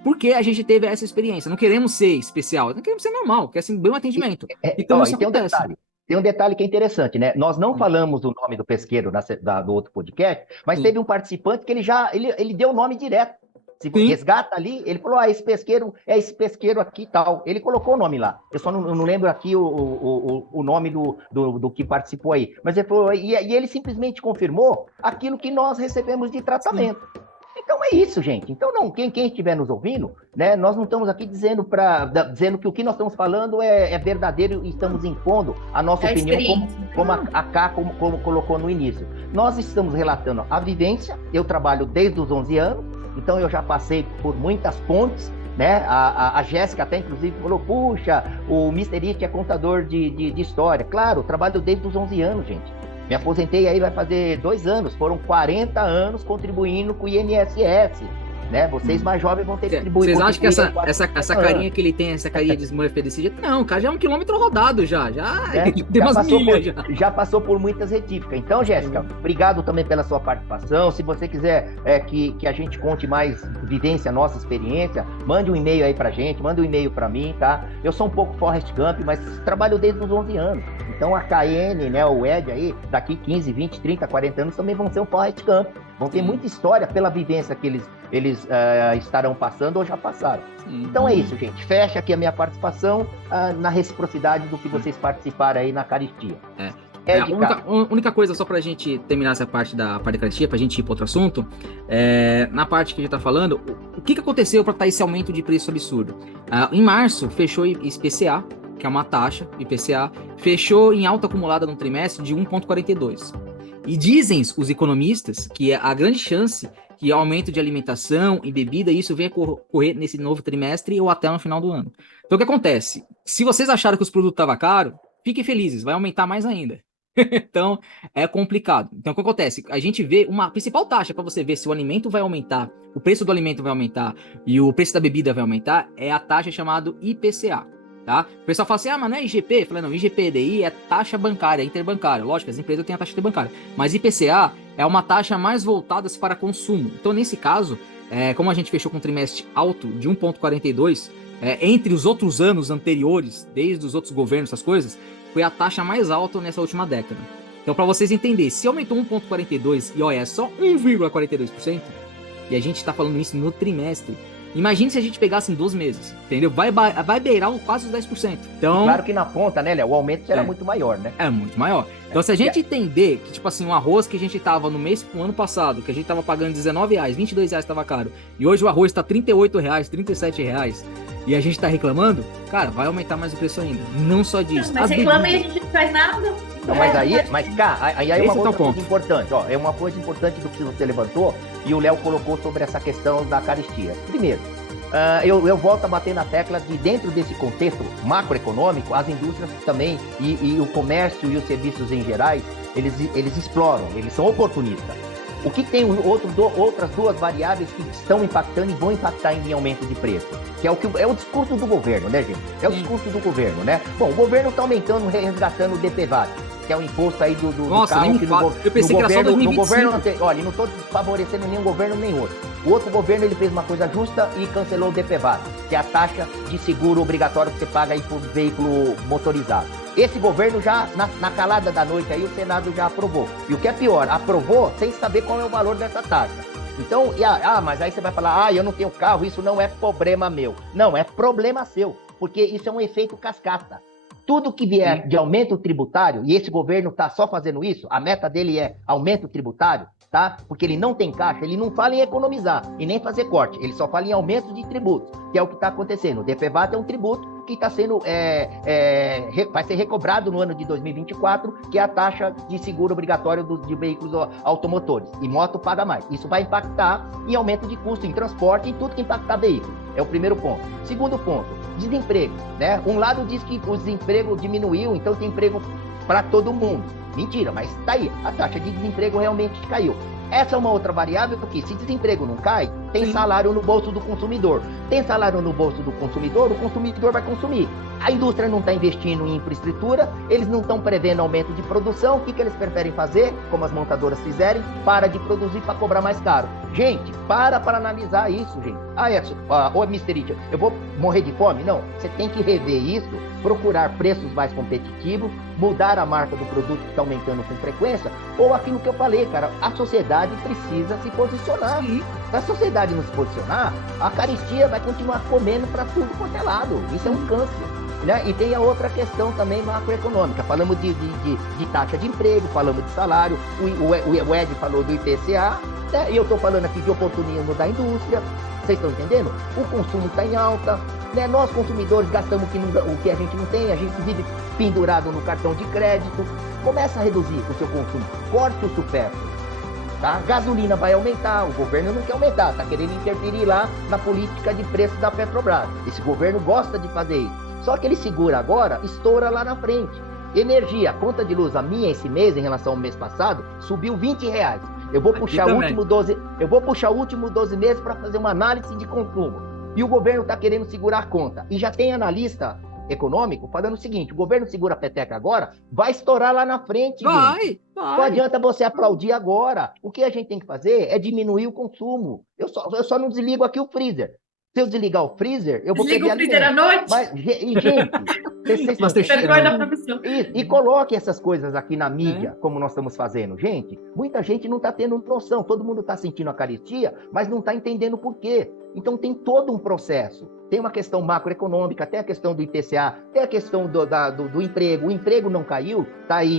porque a gente teve essa experiência. Não queremos ser especial, não queremos ser normal, quer ser bem um atendimento. Então isso acontece. Tem um detalhe que é interessante, né? Nós não falamos o nome do pesqueiro do outro podcast, mas teve um participante que ele deu o nome direto. Se resgata ali, ele falou, esse pesqueiro é esse pesqueiro aqui e tal. Ele colocou o nome lá. Eu só não lembro aqui o nome do que participou aí. Mas ele falou, e ele simplesmente confirmou aquilo que nós recebemos de tratamento. Sim. Então é isso, gente. Então, quem estiver nos ouvindo, né, nós não estamos aqui dizendo que o que nós estamos falando é verdadeiro e estamos impondo a nossa opinião, como a Cá como colocou no início. Nós estamos relatando a vivência, eu trabalho desde os 11 anos, então eu já passei por muitas pontes, né? A Jéssica até inclusive falou, puxa, o Mr. It é contador de história. Claro, trabalho desde os 11 anos, gente. Me aposentei aí, vai fazer 2 anos. Foram 40 anos contribuindo com o INSS. Né? Vocês mais jovens vão ter que contribuir. Vocês acham que essa carinha que ele tem, essa carinha de Smurf desse jeito? Não, o cara já é 1 quilômetro rodado já tem umas milhas já passou por muitas retíficas. Então, Jéssica, obrigado também pela sua participação. Se você quiser que a gente conte mais vivência, nossa experiência, mande um e-mail aí pra gente, manda um e-mail pra mim, tá? Eu sou um pouco Forrest Gump, mas trabalho desde os 11 anos. Então a KN, né, o Ed aí, daqui 15, 20, 30, 40 anos também vão ser um Forrest Gump. Vão ter muita história pela vivência que eles estarão passando ou já passaram. Então é isso, gente. Fecha aqui a minha participação na reciprocidade do que vocês participaram aí na caristia. A única coisa, só pra gente terminar essa parte da caristia, pra gente ir para outro assunto, na parte que a gente tá falando, o que aconteceu para estar esse aumento de preço absurdo? Em março, fechou IPCA, que é uma taxa, IPCA, fechou em alta acumulada no trimestre de 1,42. E dizem os economistas que a grande chance que aumento de alimentação e bebida, isso venha ocorrer nesse novo trimestre ou até no final do ano. Então o que acontece? Se vocês acharam que os produtos estavam caros, fiquem felizes, vai aumentar mais ainda. Então é complicado. Então o que acontece? A gente vê uma principal taxa para você ver se o alimento vai aumentar, o preço do alimento vai aumentar e o preço da bebida vai aumentar, é a taxa chamada IPCA. tá? O pessoal fala assim, mas não é IGP? Eu falei, não, IGPDI é taxa bancária, interbancária. Lógico, as empresas têm a taxa interbancária. Mas IPCA é uma taxa mais voltada para consumo. Então, nesse caso, como a gente fechou com um trimestre alto de 1,42, entre os outros anos anteriores, desde os outros governos, essas coisas, foi a taxa mais alta nessa última década. Então, para vocês entenderem, se aumentou 1,42 e olha, é só 1,42%, e a gente está falando isso no trimestre, imagine se a gente pegasse em 12 meses, entendeu? Vai beirar quase os 10%. Então, claro que na ponta, né, Léo, o aumento será muito maior, né? É muito maior. Então, se a gente entender que, tipo assim, um arroz que a gente tava no ano passado, que a gente tava pagando R$19, R$22 tava caro, e hoje o arroz tá R$38, R$37, e a gente tá reclamando, cara, vai aumentar mais o preço ainda. Não só disso. Mas reclama e a gente não faz nada. Não, mas cá, aí é uma outra coisa importante, ó, é uma coisa importante do que você levantou e o Léo colocou sobre essa questão da caristia. Primeiro, eu volto a bater na tecla de dentro desse contexto macroeconômico, as indústrias também e o comércio e os serviços em geral, eles exploram, eles são oportunistas. O que tem outras duas variáveis que estão impactando e vão impactar em aumento de preço, que é o discurso do governo, né, gente? É o discurso do governo, né? Bom, o governo está aumentando, resgatando o DPVAT, que é o imposto aí do Nossa, carro. Eu pensei que era só 2025. No governo, olha, não estou favorecendo nenhum governo nem outro. O outro governo ele fez uma coisa justa e cancelou o DPVAT, que é a taxa de seguro obrigatório que você paga aí por veículo motorizado. Esse governo já, na calada da noite aí, o Senado já aprovou. E o que é pior, aprovou sem saber qual é o valor dessa taxa. Então, mas aí você vai falar, eu não tenho carro, isso não é problema meu. Não, é problema seu, porque isso é um efeito cascata. Tudo que vier de aumento tributário, e esse governo está só fazendo isso, a meta dele é aumento tributário, tá? Porque ele não tem caixa, ele não fala em economizar e nem fazer corte, ele só fala em aumento de tributos, que é o que está acontecendo. O DPVAT é um tributo que está sendo, vai ser recobrado no ano de 2024, que é a taxa de seguro obrigatório de veículos automotores. E moto paga mais. Isso vai impactar em aumento de custo, em transporte, em tudo que impactar veículo. É o primeiro ponto. Segundo ponto, desemprego, né? Um lado diz que o desemprego diminuiu, então tem emprego para todo mundo. Mentira, mas está aí. A taxa de desemprego realmente caiu. Essa é uma outra variável, porque se desemprego não cai, tem salário no bolso do consumidor. Tem salário no bolso do consumidor, o consumidor vai consumir. A indústria não está investindo em infraestrutura, eles não estão prevendo aumento de produção. O que eles preferem fazer, como as montadoras fizerem? Para de produzir para cobrar mais caro. Gente, para analisar isso, gente. Edson, Mr. It, eu vou morrer de fome? Não, você tem que rever isso, procurar preços mais competitivos, mudar a marca do produto que está aumentando com frequência, ou aquilo que eu falei, cara, a sociedade precisa se posicionar. Se a sociedade não se posicionar, a caristia vai continuar comendo para tudo quanto é lado. Isso é um câncer. Né? E tem a outra questão também macroeconômica. Falamos de taxa de emprego, falamos de salário, o Ed falou do IPCA, né? E eu estou falando aqui de oportunismo da indústria. Vocês estão entendendo? O consumo está em alta, né? Nós consumidores gastamos o que a gente não tem, a gente vive pendurado no cartão de crédito. Começa a reduzir o seu consumo, corte o supérfluo. Tá? Gasolina vai aumentar, o governo não quer aumentar, está querendo interferir lá na política de preço da Petrobras. Esse governo gosta de fazer isso. Só que ele segura agora, estoura lá na frente. Energia, a conta de luz, a minha esse mês, em relação ao mês passado, subiu R$20. Eu vou puxar o último 12 meses para fazer uma análise de consumo. E o governo está querendo segurar a conta. E já tem analista econômico falando o seguinte: o governo segura a peteca agora, vai estourar lá na frente. Vai. Não adianta você aplaudir agora. O que a gente tem que fazer é diminuir o consumo. Eu só não desligo aqui o freezer. Se eu desligar o freezer, eu vou desliga o freezer à noite. Mas, gente, e coloque essas coisas aqui na mídia, como nós estamos fazendo. Gente, muita gente não está tendo noção. Todo mundo está sentindo a caristia, mas não está entendendo por quê. Então tem todo um processo. Tem uma questão macroeconômica, tem a questão do IPCA, tem a questão do emprego. O emprego não caiu, está aí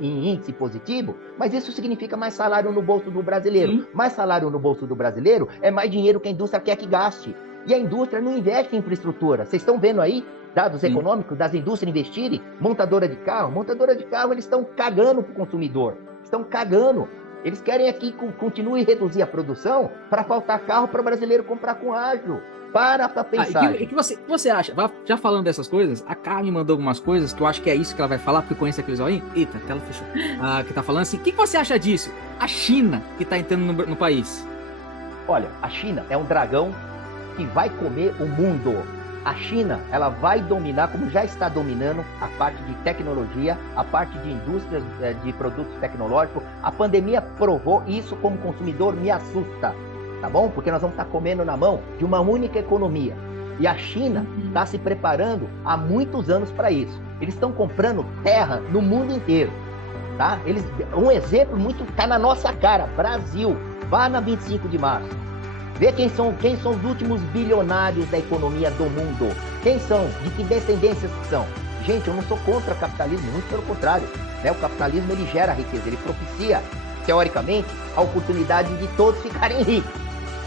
em índice positivo, mas isso significa mais salário no bolso do brasileiro. Sim. Mais salário no bolso do brasileiro é mais dinheiro que a indústria quer que gaste. E a indústria não investe em infraestrutura. Vocês estão vendo aí dados econômicos das indústrias investirem? Montadora de carro, eles estão cagando para o consumidor. Estão cagando. Eles querem aqui que continue a reduzir a produção para faltar carro para o brasileiro comprar com ágil. Para pensar. O que você acha? Já falando dessas coisas, a Carmen mandou algumas coisas que eu acho que é isso que ela vai falar, porque conhece aqueles olhinhos. Eita, a tela fechou. Que tá falando assim, o que você acha disso? A China que tá entrando no país. Olha, a China é um dragão que vai comer o mundo. A China, ela vai dominar, como já está dominando, a parte de tecnologia, a parte de indústrias de produtos tecnológicos. A pandemia provou, isso como consumidor me assusta, tá bom? Porque nós vamos estar comendo na mão de uma única economia. E a China está se preparando há muitos anos para isso. Eles estão comprando terra no mundo inteiro, tá? Um exemplo muito está na nossa cara, Brasil. Vá na 25 de março. Vê quem são os últimos bilionários da economia do mundo. Quem são? De que descendências são? Gente, eu não sou contra o capitalismo, muito pelo contrário. Né? O capitalismo, ele gera riqueza, ele propicia, teoricamente, a oportunidade de todos ficarem ricos.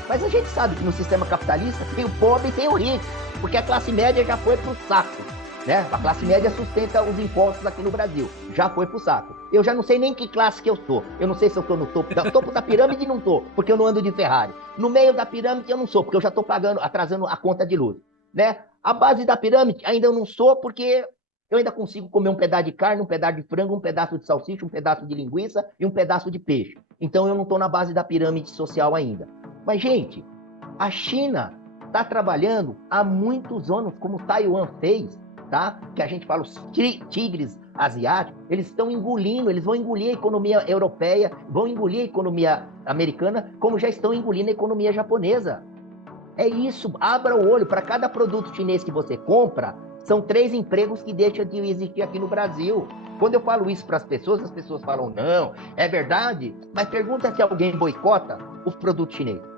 Mas a gente sabe que no sistema capitalista tem o pobre e tem o rico, porque a classe média já foi pro saco. Né? A classe média sustenta os impostos aqui no Brasil. Já foi pro saco. Eu já não sei nem que classe que eu sou. Eu não sei se eu tô no topo da pirâmide, não tô, porque eu não ando de Ferrari. No meio da pirâmide eu não sou, porque eu já tô atrasando a conta de luz. Né? A base da pirâmide ainda eu não sou, porque eu ainda consigo comer um pedaço de carne, um pedaço de frango, um pedaço de salsicha, um pedaço de linguiça e um pedaço de peixe. Então eu não tô na base da pirâmide social ainda. Mas, gente, a China tá trabalhando há muitos anos, como Taiwan fez, tá? Que a gente fala os tigres asiáticos, eles estão engolindo, eles vão engolir a economia europeia, vão engolir a economia americana, como já estão engolindo a economia japonesa. É isso, abra o olho, para cada produto chinês que você compra, são 3 empregos que deixam de existir aqui no Brasil. Quando eu falo isso para as pessoas falam, não, é verdade, mas pergunta se alguém boicota os produtos chineses.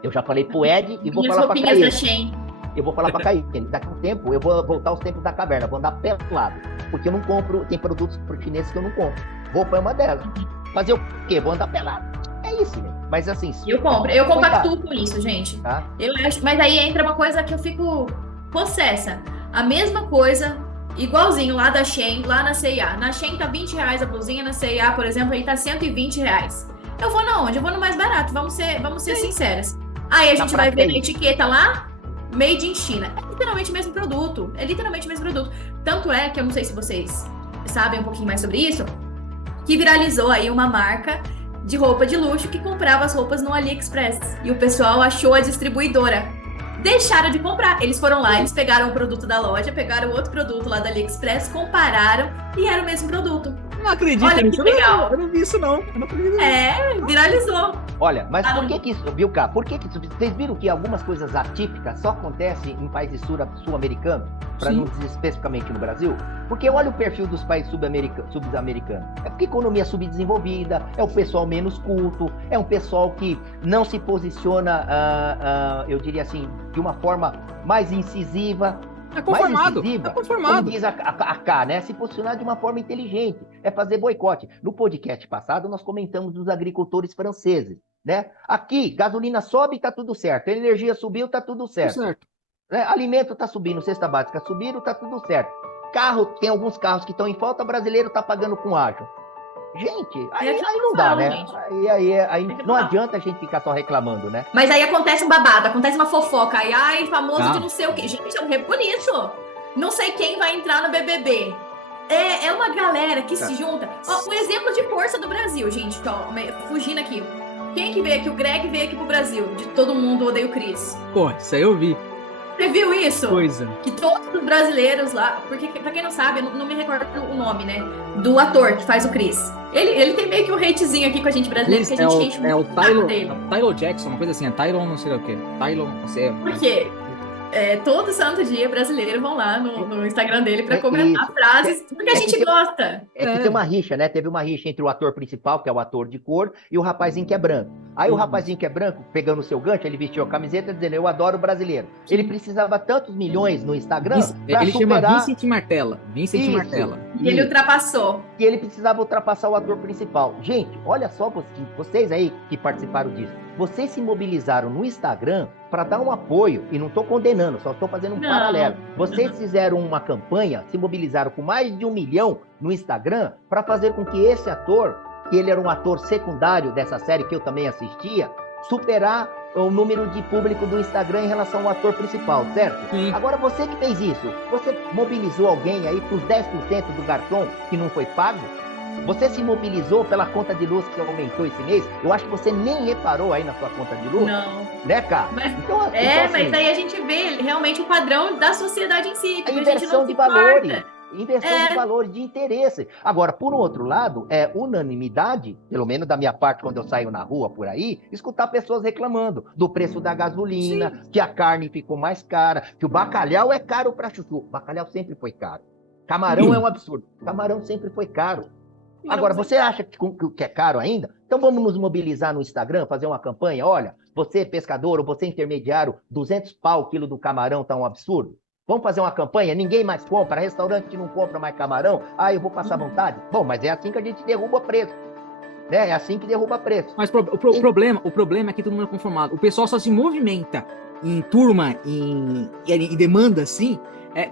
Eu já falei pro Ed e vou falar para Caí. Eu vou falar pra Caí, daqui a um tempo eu vou voltar aos tempos da caverna, vou andar pelado, porque eu não compro, tem produtos chineses que eu não compro. Roupa é uma delas. Fazer o quê? Vou andar pelado. É isso, né? Mas assim... Eu compactuo com isso, gente. Tá? Eu acho, mas aí entra uma coisa que eu fico possessa. A mesma coisa, igualzinho lá da Shein, lá na C&A. Na Shein tá R$20 a blusinha, na C&A, por exemplo, aí tá R$120. Eu vou na onde? Eu vou no mais barato, vamos ser sinceras. Aí a gente vai ver na etiqueta lá, Made in China. É literalmente o mesmo produto. Tanto é que eu não sei se vocês sabem um pouquinho mais sobre isso, que viralizou aí uma marca de roupa de luxo que comprava as roupas no AliExpress. E o pessoal achou a distribuidora. Deixaram de comprar. Eles foram lá, eles pegaram o produto da loja, pegaram outro produto lá da AliExpress, compararam e era o mesmo produto. Não acredito. Olha que legal. Eu não vi isso, não. Eu não acredito. Viralizou. Olha, mas por que isso, viu, Cá? Por que isso? Vocês viram que algumas coisas atípicas só acontecem em países sul-americanos, para não dizer especificamente no Brasil? Porque olha o perfil dos países sub-americanos. É porque a economia subdesenvolvida, é o pessoal menos culto, é um pessoal que não se posiciona, eu diria assim, de uma forma mais incisiva. É conformado. Como diz a K, né? Se posicionar de uma forma inteligente. É fazer boicote. No podcast passado, nós comentamos dos agricultores franceses, né? Aqui, gasolina sobe e tá tudo certo. Energia subiu, tá tudo certo. Tudo certo. Alimento tá subindo, cesta básica subiram, tá tudo certo. Carro, tem alguns carros que estão em falta, brasileiro tá pagando com ágio. Gente, aí não dá, né? Aí não adianta a gente ficar só reclamando, né? Mas aí acontece um babado, acontece uma fofoca. Aí, ai, famoso de não sei o quê. Gente, é um rebuliço. Não sei quem vai entrar no BBB. É uma galera que se junta. Ó, um exemplo de força do Brasil, gente. Ó, fugindo aqui. Quem que veio aqui? O Greg veio aqui pro Brasil. De Todo Mundo Odeia o Chris. Pô, isso aí eu vi. Você viu isso? Coisa. Que todos os brasileiros lá... Porque, pra quem não sabe, eu não me recordo o nome, né? Do ator que faz o Chris. Ele tem meio que um hatezinho aqui com a gente brasileiro, que a gente enche o Tyler Jackson, uma coisa assim. É Tylon não sei o quê. Tylon, não sei. Por quê? Todo santo dia brasileiro vão lá no Instagram dele pra comentar frases, porque a gente gosta. Que tem uma rixa, né? Teve uma rixa entre o ator principal, que é o ator de cor, e o rapazinho que é branco. Aí o rapazinho que é branco, pegando o seu gancho, ele vestiu a camiseta dizendo, eu adoro o brasileiro. Ele precisava tantos milhões no Instagram pra ele superar... chama Vincent Martella. E ele ultrapassou. E ele precisava ultrapassar o ator principal. Gente, olha só vocês aí que participaram disso. Vocês se mobilizaram no Instagram para dar um apoio, e não estou condenando, só estou fazendo um paralelo. Vocês fizeram uma campanha, se mobilizaram com mais de 1 milhão no Instagram para fazer com que esse ator, que ele era um ator secundário dessa série que eu também assistia, superar o número de público do Instagram em relação ao ator principal, certo? Sim. Agora, você que fez isso, você mobilizou alguém aí para os 10% do garçom que não foi pago? Você se mobilizou pela conta de luz que aumentou esse mês? Eu acho que você nem reparou aí na sua conta de luz. Não. Né, cara? Mas, então, mas aí a gente vê realmente o padrão da sociedade em si. A gente inversão não de se importa. valores. Inversão de valores, de interesse. Agora, por um outro lado, é unanimidade, pelo menos da minha parte, quando eu saio na rua por aí, escutar pessoas reclamando do preço da gasolina, Sim. que a carne ficou mais cara, que o bacalhau é caro para chuchu. O bacalhau sempre foi caro. Camarão é um absurdo. Camarão sempre foi caro. Agora, você acha que é caro ainda? Então vamos nos mobilizar no Instagram, fazer uma campanha? Olha, você pescador ou você intermediário, 200 pau o quilo do camarão tá um absurdo? Vamos fazer uma campanha? Ninguém mais compra, restaurante não compra mais camarão. Ah, eu vou passar vontade? Bom, mas é assim que a gente derruba preço. Né? É assim que derruba preço. Mas o problema é que todo mundo é conformado. O pessoal só se movimenta em turma, em demanda, assim,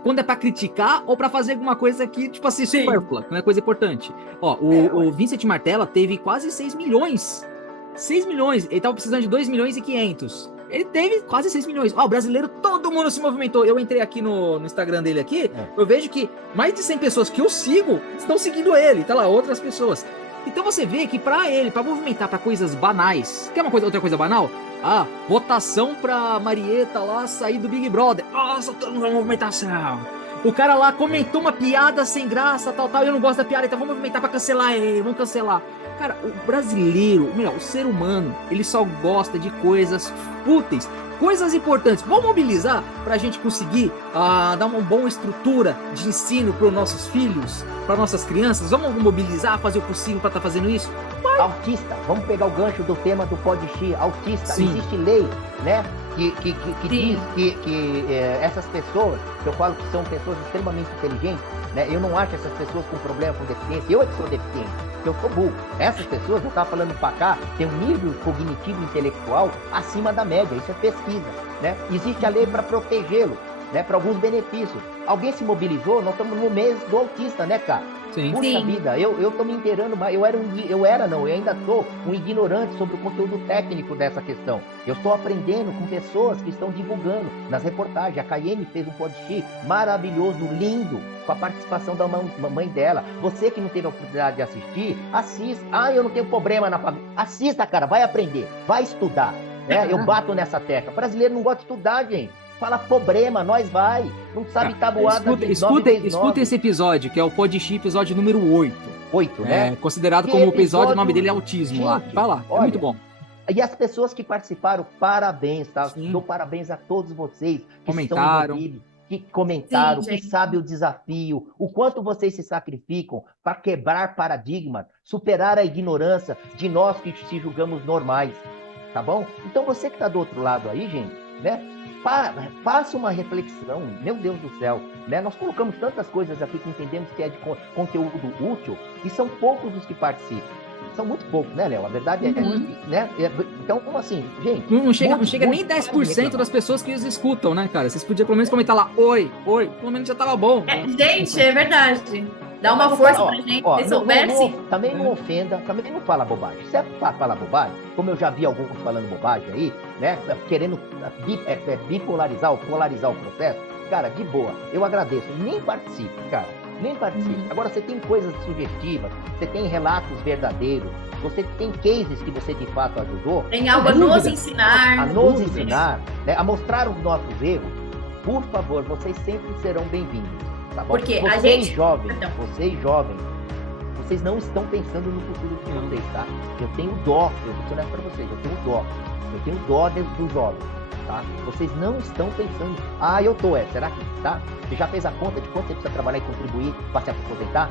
quando é pra criticar ou pra fazer alguma coisa que, tipo assim, supérflua, não é coisa importante. Ó, o Vincent Martella teve quase 6 milhões. 6 milhões. Ele tava precisando de 2 milhões e 500. Ele teve quase 6 milhões. Ó, o brasileiro, todo mundo se movimentou. Eu entrei aqui no Instagram dele aqui, eu vejo que mais de 100 pessoas que eu sigo estão seguindo ele. Tá lá, outras pessoas. Então você vê que pra ele, pra movimentar pra coisas banais, quer outra coisa banal? Ah, votação pra Marieta lá sair do Big Brother. Nossa, todo mundo vai movimentação. O cara lá comentou uma piada sem graça, tal, eu não gosto da piada, então vamos movimentar pra cancelar ele, vamos cancelar. Cara, o brasileiro, o ser humano, ele só gosta de coisas fúteis, coisas importantes. Vamos mobilizar pra gente conseguir dar uma boa estrutura de ensino pros nossos filhos, para nossas crianças? Vamos mobilizar, fazer o possível pra estar fazendo isso? Vai. Autista, vamos pegar o gancho do tema do PodX, autista. Sim. Existe lei, né? Que diz que essas pessoas, que eu falo que são pessoas extremamente inteligentes, né? Eu não acho essas pessoas com problema com deficiência, eu é que sou deficiente, eu sou burro. Essas pessoas, eu estava falando pra cá, tem um nível cognitivo intelectual acima da média, isso é pesquisa, né? Existe a lei para protegê-lo, né? Para alguns benefícios. Alguém se mobilizou, nós estamos no mês do autista, né, cara? Sim. Puxa vida, eu tô me inteirando, mas eu ainda sou um ignorante sobre o conteúdo técnico dessa questão. Eu estou aprendendo com pessoas que estão divulgando nas reportagens. A Caiene fez um podcast maravilhoso, lindo, com a participação da mãe dela. Você que não teve a oportunidade de assistir, assista. Ah, eu não tenho problema na família. Assista, cara, vai aprender, vai estudar. Né? Eu bato nessa tecla. O brasileiro não gosta de estudar, gente. Fala problema, nós vai. Não sabe tabuada. Escuta esse episódio, que é o PodX, episódio número 8. 8, né? Considerado como episódio, o nome dele é Autismo. Gente, lá. Vai lá, olha, é muito bom. E as pessoas que participaram, parabéns, tá? Dou parabéns a todos vocês que comentaram, estão envolvidos, que comentaram, que sabem o desafio, o quanto vocês se sacrificam para quebrar paradigmas, superar a ignorância de nós que se julgamos normais, tá bom? Então você que está do outro lado aí, gente, né? Faça uma reflexão, meu Deus do céu, né? Nós colocamos tantas coisas aqui que entendemos que é de conteúdo útil e são poucos os que participam. São muito poucos, né, Léo? A verdade é, né? Então, como assim, gente? Não chega nem 10% das pessoas que os escutam, né, cara? Vocês podiam pelo menos comentar lá, oi, pelo menos já tava bom. Gente, é verdade. Dá uma força pra gente, se soubesse. Também não ofenda, também não fala bobagem. Se é pra falar bobagem, como eu já vi alguns falando bobagem aí, né? Querendo bipolarizar ou polarizar o processo, cara, de boa, eu agradeço. Nem participe, cara. Nem participe. Agora, você tem coisas sugestivas, você tem relatos verdadeiros, você tem cases que você de fato ajudou. Tem algo a nos ensinar. A nos ensinar, né? A mostrar os nossos erros. Por favor, vocês sempre serão bem-vindos. Tá bom? Porque vocês jovens, vocês não estão pensando no futuro de vocês, tá? Eu tenho dó, eu vou ser honesto pra vocês, eu tenho dó dos jovens, tá? Vocês não estão pensando, eu tô, será que, tá? Você já fez a conta de quanto você precisa trabalhar e contribuir para se aposentar?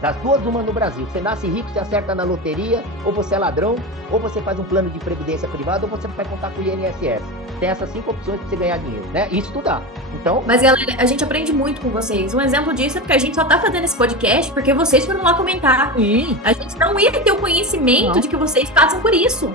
Das duas, uma no Brasil. Você nasce rico, você acerta na loteria, ou você é ladrão, ou você faz um plano de previdência privada, ou você vai contar com o INSS. Tem essas 5 opções para você ganhar dinheiro, né? E estudar. Então... Mas, galera, a gente aprende muito com vocês. Um exemplo disso é porque a gente só tá fazendo esse podcast porque vocês foram lá comentar. Sim. A gente não ia ter o conhecimento de que vocês passam por isso.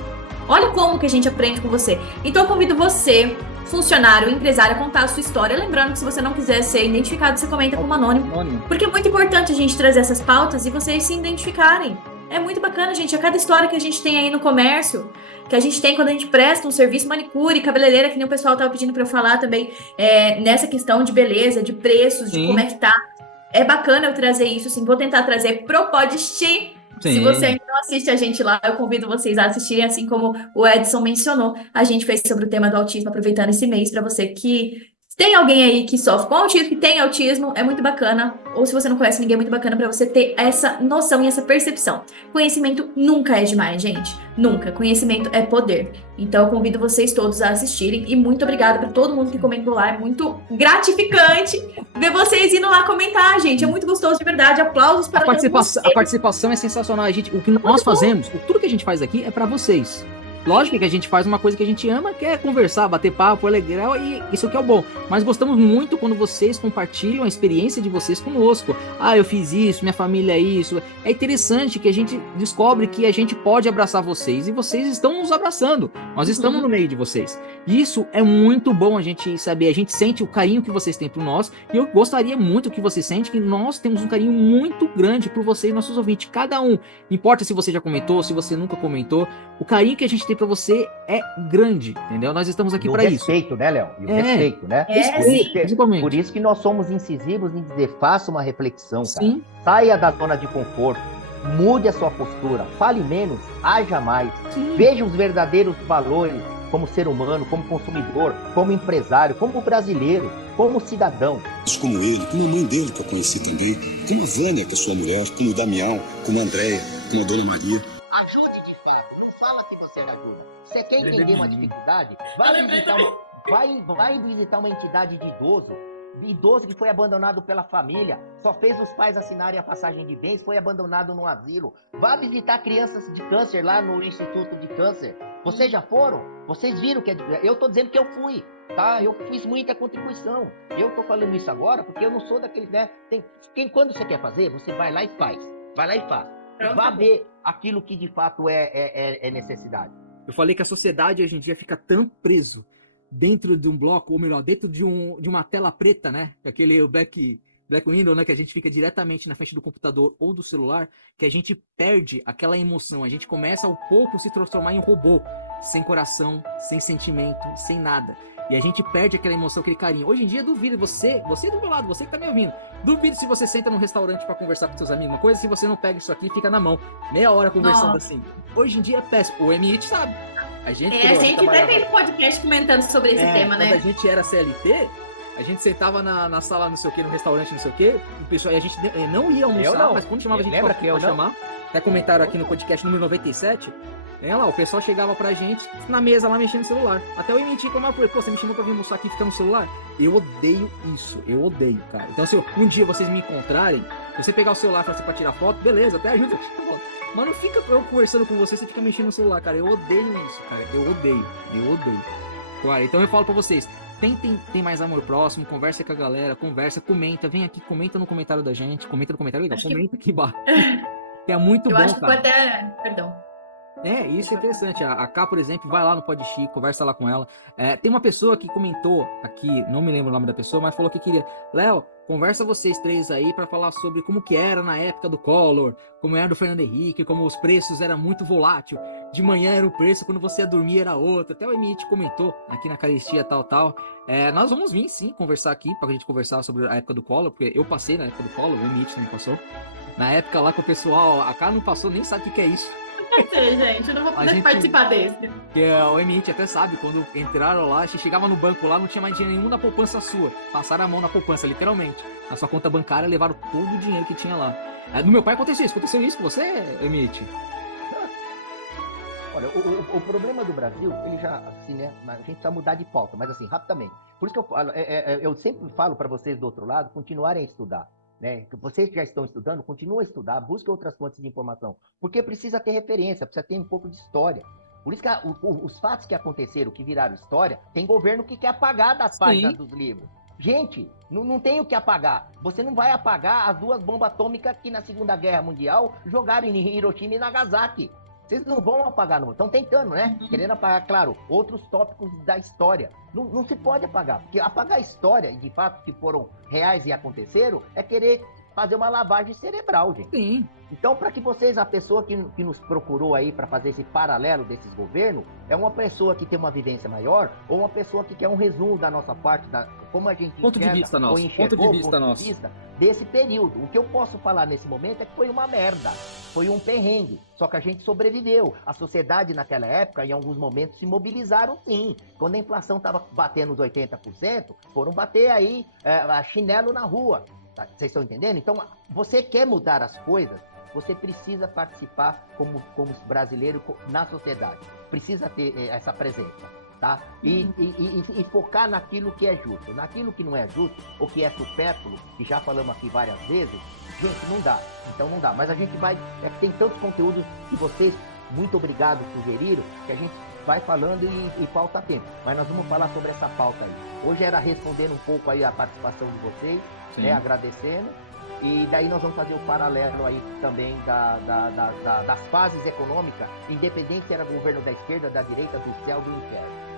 Olha como que a gente aprende com você. Então, eu convido você, funcionário, empresário, a contar a sua história. Lembrando que se você não quiser ser identificado, você comenta como anônimo. Porque é muito importante a gente trazer essas pautas e vocês se identificarem. É muito bacana, gente. A cada história que a gente tem aí no comércio, que a gente tem quando a gente presta um serviço manicure, cabeleireira, que nem o pessoal tava pedindo para eu falar também, nessa questão de beleza, de preços, de como é que tá. é bacana eu trazer isso, assim, vou tentar trazer pro podcast. Se você ainda não assiste a gente lá, eu convido vocês a assistirem, assim como o Edson mencionou. A gente fez sobre o tema do autismo, aproveitando esse mês para você que tem alguém aí que sofre com autismo, que tem autismo, é muito bacana. Ou se você não conhece ninguém, é muito bacana para você ter essa noção e essa percepção. Conhecimento nunca é demais, gente. Nunca. Conhecimento é poder. Então eu convido vocês todos a assistirem. E muito obrigada para todo mundo que comentou lá. É muito gratificante ver vocês indo lá comentar, gente. É muito gostoso, de verdade. Aplausos para todos vocês. A participação é sensacional. O que nós fazemos, tudo que a gente faz aqui é para vocês. Lógico que a gente faz uma coisa que a gente ama, que é conversar, bater papo, é legal, e isso que é o bom. Mas gostamos muito quando vocês compartilham a experiência de vocês conosco. Ah, eu fiz isso, minha família é isso. É interessante que a gente descobre que a gente pode abraçar vocês, e vocês estão nos abraçando. Nós estamos no meio de vocês. E isso é muito bom a gente saber. A gente sente o carinho que vocês têm por nós, e eu gostaria muito que você sente que nós temos um carinho muito grande por vocês, nossos ouvintes. Cada um, não importa se você já comentou, se você nunca comentou, o carinho que a gente tem pra você é grande, entendeu? Nós estamos aqui para isso. Respeito, né, Léo? E o respeito, né? Principalmente. Por isso que nós somos incisivos em dizer, faça uma reflexão, cara. Sim. Saia da zona de conforto, mude a sua postura, fale menos, haja mais. Sim. Veja os verdadeiros valores como ser humano, como consumidor, como empresário, como brasileiro, como cidadão. Como ele, como a mãe dele, que eu conheci também, como a Vânia, que é sua mulher, como o Damião, como a Andréia, como a Dona Maria. Ajude de fato, não fala que você ajuda. Você quer entender uma dificuldade? Vai visitar uma entidade de idoso que foi abandonado pela família, só fez os pais assinarem a passagem de bens, foi abandonado num asilo. Vá visitar crianças de câncer lá no Instituto de Câncer. Vocês já foram? Vocês viram que eu tô dizendo que eu fui, tá? Eu fiz muita contribuição. Eu tô falando isso agora porque eu não sou daquele, né? Quando você quer fazer, você vai lá e faz. Vai lá e faz. Vá ver aquilo que de fato é necessidade. Eu falei que a sociedade hoje em dia fica tão preso dentro de um bloco, ou melhor, dentro de uma tela preta, né? Aquele Black Window, né? Que a gente fica diretamente na frente do computador ou do celular, que a gente perde aquela emoção. A gente começa ao pouco se transformar em um robô, sem coração, sem sentimento, sem nada. E a gente perde aquela emoção, aquele carinho. Hoje em dia, duvido, você do meu lado, você que tá me ouvindo, duvido se você senta num restaurante pra conversar com seus amigos. Uma coisa, se você não pega isso aqui e fica na mão, meia hora conversando assim. Hoje em dia é péssimo. O MIT sabe. A gente até fez um podcast comentando sobre esse tema, né? Quando a gente era CLT, a gente sentava na sala, não sei o que, no restaurante, não sei o que, o pessoal, e a gente não ia almoçar, mas quando chamava a gente pra chamar, até comentaram aqui no podcast número 97, lá, o pessoal chegava pra gente na mesa lá mexendo no celular. Até eu emiti como eu falei, pô, você me chamou pra vir almoçar aqui e ficar no celular? Eu odeio isso, cara. Então, se um dia vocês me encontrarem, você pegar o celular pra tirar foto, beleza, até ajuda. Mas não fica eu conversando com você fica mexendo no celular, cara. Eu odeio isso, cara. Eu odeio. Claro, então eu falo pra vocês, tentem ter mais amor próximo, conversa com a galera, comenta, vem aqui, comenta no comentário da gente, comenta no comentário legal, comenta aqui embaixo. Que é muito bom, cara. Eu acho que pode até... Perdão. Isso é interessante. A Ká, por exemplo, vai lá no Podchi, conversa lá com ela. Tem uma pessoa que comentou aqui, não me lembro o nome da pessoa, mas falou que queria. Léo, conversa vocês três aí para falar sobre como que era na época do Collor, como era do Fernando Henrique, como os preços eram muito volátil. De manhã era um preço, quando você ia dormir era outro. Até o Emite comentou aqui na Caristia, tal. Nós vamos vir, sim, conversar aqui, pra gente conversar sobre a época do Collor, porque eu passei na época do Collor, o Emite também passou. Na época lá com o pessoal, a Ká não passou, nem sabe o que é isso. Gente, eu não vou poder participar desse. Que o MIT até sabe, quando entraram lá, você chegava no banco lá, não tinha mais dinheiro nenhum da poupança sua. Passaram a mão na poupança, literalmente. Na sua conta bancária, levaram todo o dinheiro que tinha lá. No meu pai aconteceu isso com você, MIT? Olha, o problema do Brasil, ele já, assim, né, a gente precisa mudar de pauta, mas assim, rapidamente. Por isso que eu falo, eu sempre falo para vocês do outro lado, continuarem a estudar. Né? Vocês que já estão estudando, continuem a estudar, busquem outras fontes de informação, porque precisa ter referência, precisa ter um pouco de história. Por isso que os fatos que aconteceram, que viraram história, tem governo que quer apagar das páginas dos livros. Gente, não tem o que apagar. Você não vai apagar as 2 bombas atômicas que na Segunda Guerra Mundial jogaram em Hiroshima e Nagasaki. Vocês não vão apagar, não. Estão tentando, né? Querendo apagar, claro, outros tópicos da história. Não se pode apagar, porque apagar a história, de fato, que foram reais e aconteceram, é querer fazer uma lavagem cerebral, gente. Sim. Então, para que vocês, a pessoa que nos procurou aí para fazer esse paralelo desses governos, é uma pessoa que tem uma vivência maior ou uma pessoa que quer um resumo da nossa parte, como a gente Ponto de vista nosso. Ponto de vista desse período. O que eu posso falar nesse momento é que foi uma merda, foi um perrengue, só que a gente sobreviveu. A sociedade naquela época, em alguns momentos, se mobilizaram sim. Quando a inflação estava batendo os 80%, foram bater aí a chinelo na rua. Tá? Vocês estão entendendo? Então, você quer mudar as coisas, você precisa participar como brasileiro na sociedade. Precisa ter essa presença, tá? E focar naquilo que é justo. Naquilo que não é justo, ou que é supérfluo, que já falamos aqui várias vezes, gente, não dá. Então não dá. Mas a gente vai... É que tem tantos conteúdos que vocês, muito obrigado, sugeriram, que a gente vai falando e falta tempo. Mas nós vamos falar sobre essa pauta aí. Hoje era respondendo um pouco aí a participação de vocês, né, agradecendo. E daí nós vamos fazer o paralelo aí também das fases econômicas, independente se era governo da esquerda, da direita, do céu, do inferno.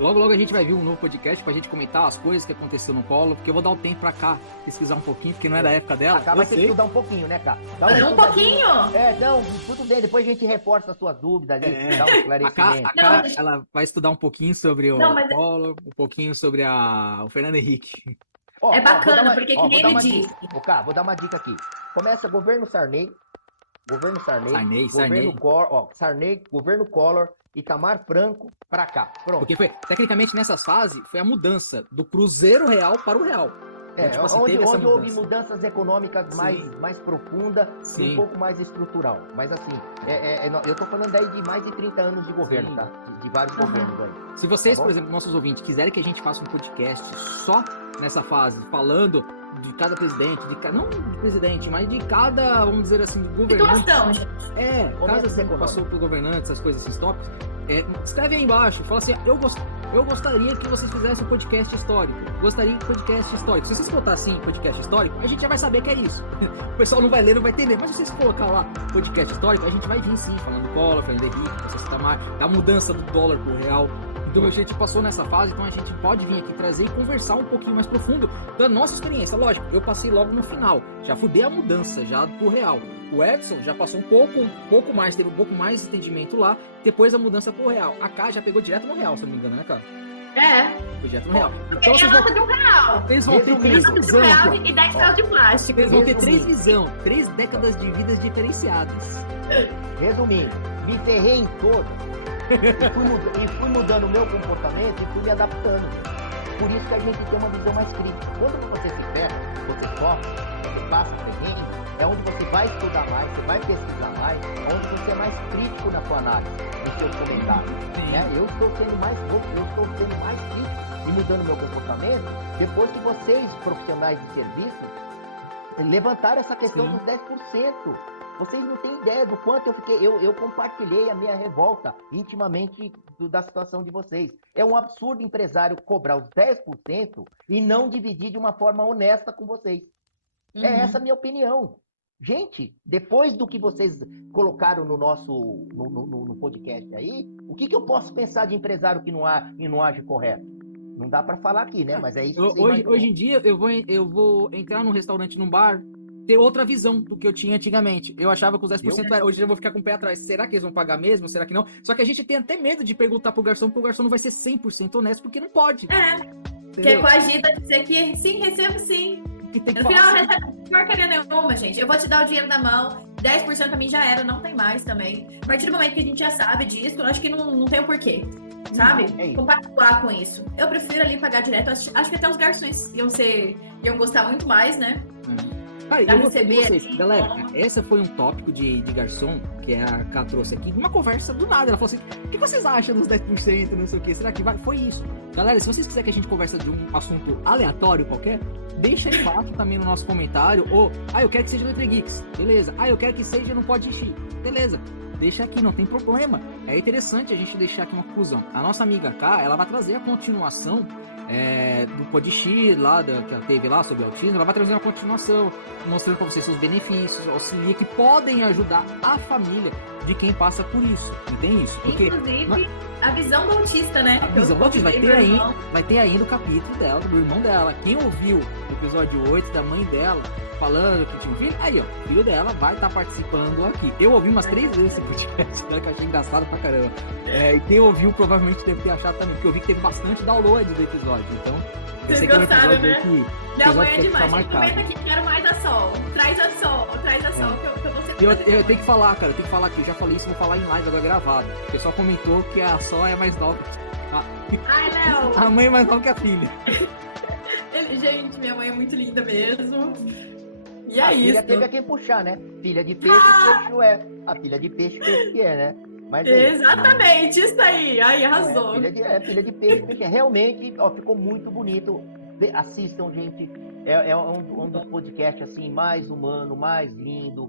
Logo a gente vai ver um novo podcast pra gente comentar as coisas que aconteceu no Collor, porque eu vou dar um tempo pra cá pesquisar um pouquinho, porque não é da época dela. Cá vai ter que estudar um pouquinho, né, Cá? Um pouquinho? Não, tudo bem, depois a gente reforça as suas dúvidas ali, dá um esclarecimento. A Cá, ela vai estudar um pouquinho sobre o Collor, um pouquinho sobre o Fernando Henrique. É bacana, porque que nem ele disse. Vou dar uma dica aqui. Começa governo Sarney, governo Collor, Itamar Franco pra cá. Pronto. Porque tecnicamente nessas fases foi a mudança do Cruzeiro Real para o Real. Tipo assim, onde houve mudanças econômicas mais profundas e um pouco mais estrutural. Mas assim, eu tô falando aí de mais de 30 anos de governo, tá? De vários governos aí. Se vocês, por exemplo, nossos ouvintes, quiserem que a gente faça um podcast só nessa fase, falando de cada presidente, não de presidente, mas de cada, vamos dizer assim, governante. Situação, gente. Cada assim, passou por governantes, essas coisas, esses tópicos. Escreve aí embaixo, fala assim, eu gostaria que vocês fizessem um podcast histórico. Gostaria de podcast histórico. Se vocês botar assim, podcast histórico, a gente já vai saber que é isso. O pessoal não vai ler, não vai entender. Mas se vocês colocar lá, podcast histórico, a gente vai vir sim, falando do Collor, falando do Henrique, da mudança do dólar pro real. Então a gente passou nessa fase, então a gente pode vir aqui trazer e conversar um pouquinho mais profundo da nossa experiência. Lógico, eu passei logo no final, já fudei a mudança já pro real. O Edson já passou um pouco mais, teve um pouco mais de entendimento lá, depois da mudança pro real. A Cá já pegou direto no real, se eu não me engano, né, cara? Foi direto no real. Então vocês vão ter um real. Vocês vão ter 3 visões. E 10 reais de plástico. Vocês vão ter 3 visões, 3 décadas de vidas diferenciadas. Resumindo, me ferrei em todo. E fui mudando o meu comportamento e fui me adaptando. Por isso que a gente tem uma visão mais crítica. Quando você se ferra, você sofre, você passa perrengue, é onde você vai estudar mais, você vai pesquisar mais, onde você é mais crítico na sua análise, nos seus comentários. Eu estou sendo mais crítico e mudando meu comportamento depois que vocês, profissionais de serviço, levantaram essa questão dos 10%. Vocês não têm ideia do quanto eu fiquei. Eu compartilhei a minha revolta intimamente da situação de vocês. É um absurdo empresário cobrar os 10% e não dividir de uma forma honesta com vocês. É essa a minha opinião. Gente, depois do que vocês colocaram no nosso no podcast aí, o que eu posso pensar de empresário que não age correto? Não dá para falar aqui, né? Mas é isso que hoje em dia eu vou entrar num restaurante, num bar, ter outra visão do que eu tinha antigamente. Eu achava que os 10% era. Hoje eu vou ficar com o pé atrás. Será que eles vão pagar mesmo? Será que não? Só que a gente tem até medo de perguntar pro garçom, porque o garçom não vai ser 100% honesto, porque não pode. Que é coagida a dizer que sim, recebo sim. Que tem que no final, não recebe porcaria nenhuma, gente. Eu vou te dar o dinheiro na mão, 10% pra mim já era, não tem mais também. A partir do momento que a gente já sabe disso, eu acho que não tem o porquê. Sabe? Compactuar com isso. Eu prefiro ali pagar direto. Acho que até os garçons iam gostar muito mais, né? Eu receber vocês. Galera, esse foi um tópico de garçom que a Cá trouxe aqui, uma conversa do nada. Ela falou assim: o que vocês acham dos 10%? Não sei o que, será que vai? Foi isso. Galera, se vocês quiserem que a gente converse de um assunto aleatório qualquer, deixa aí embaixo também no nosso comentário. Ou, eu quero que seja no Entre Geeks, beleza? Eu quero que seja no Pode Encher, beleza? Deixa aqui, não tem problema. É interessante a gente deixar aqui uma conclusão. A nossa amiga Cá, ela vai trazer a continuação do Podixi lá, que ela teve lá sobre autismo. Ela vai trazer uma continuação, mostrando para vocês seus benefícios, auxilia que podem ajudar a família de quem passa por isso. Entende isso? Porque inclusive, a visão do autista, né? A visão do autista vai ter ainda o capítulo dela, do irmão dela. Quem ouviu episódio 8 da mãe dela, falando que tinha um filho. Aí, ó, o filho dela vai estar participando aqui. Eu ouvi umas 3 vezes esse podcast, né, que eu achei engraçado pra caramba. E quem ouviu provavelmente deve ter achado também, porque eu vi que teve bastante download do episódio. Então, vocês gostaram, né? Minha mãe é que demais. marcado. Comenta aqui, quero mais a Sol. Traz a Sol, que eu vou ser Eu tenho que falar, cara, que eu já falei isso, vou falar em live agora gravado. O pessoal comentou que a Sol é mais nova. Ai, Léo! A mãe é mais nova que a filha. Gente, minha mãe é muito linda mesmo. E a é filha isso. teve a quem puxar, né? Filha de peixe, peixe é. A filha de peixe que é, né? Mas exatamente, isso aí. Aí, arrasou. Filha de peixe, peixe é. Realmente, ó, ficou muito bonito. Assistam, gente. É um dos podcasts assim, mais humano, mais lindo,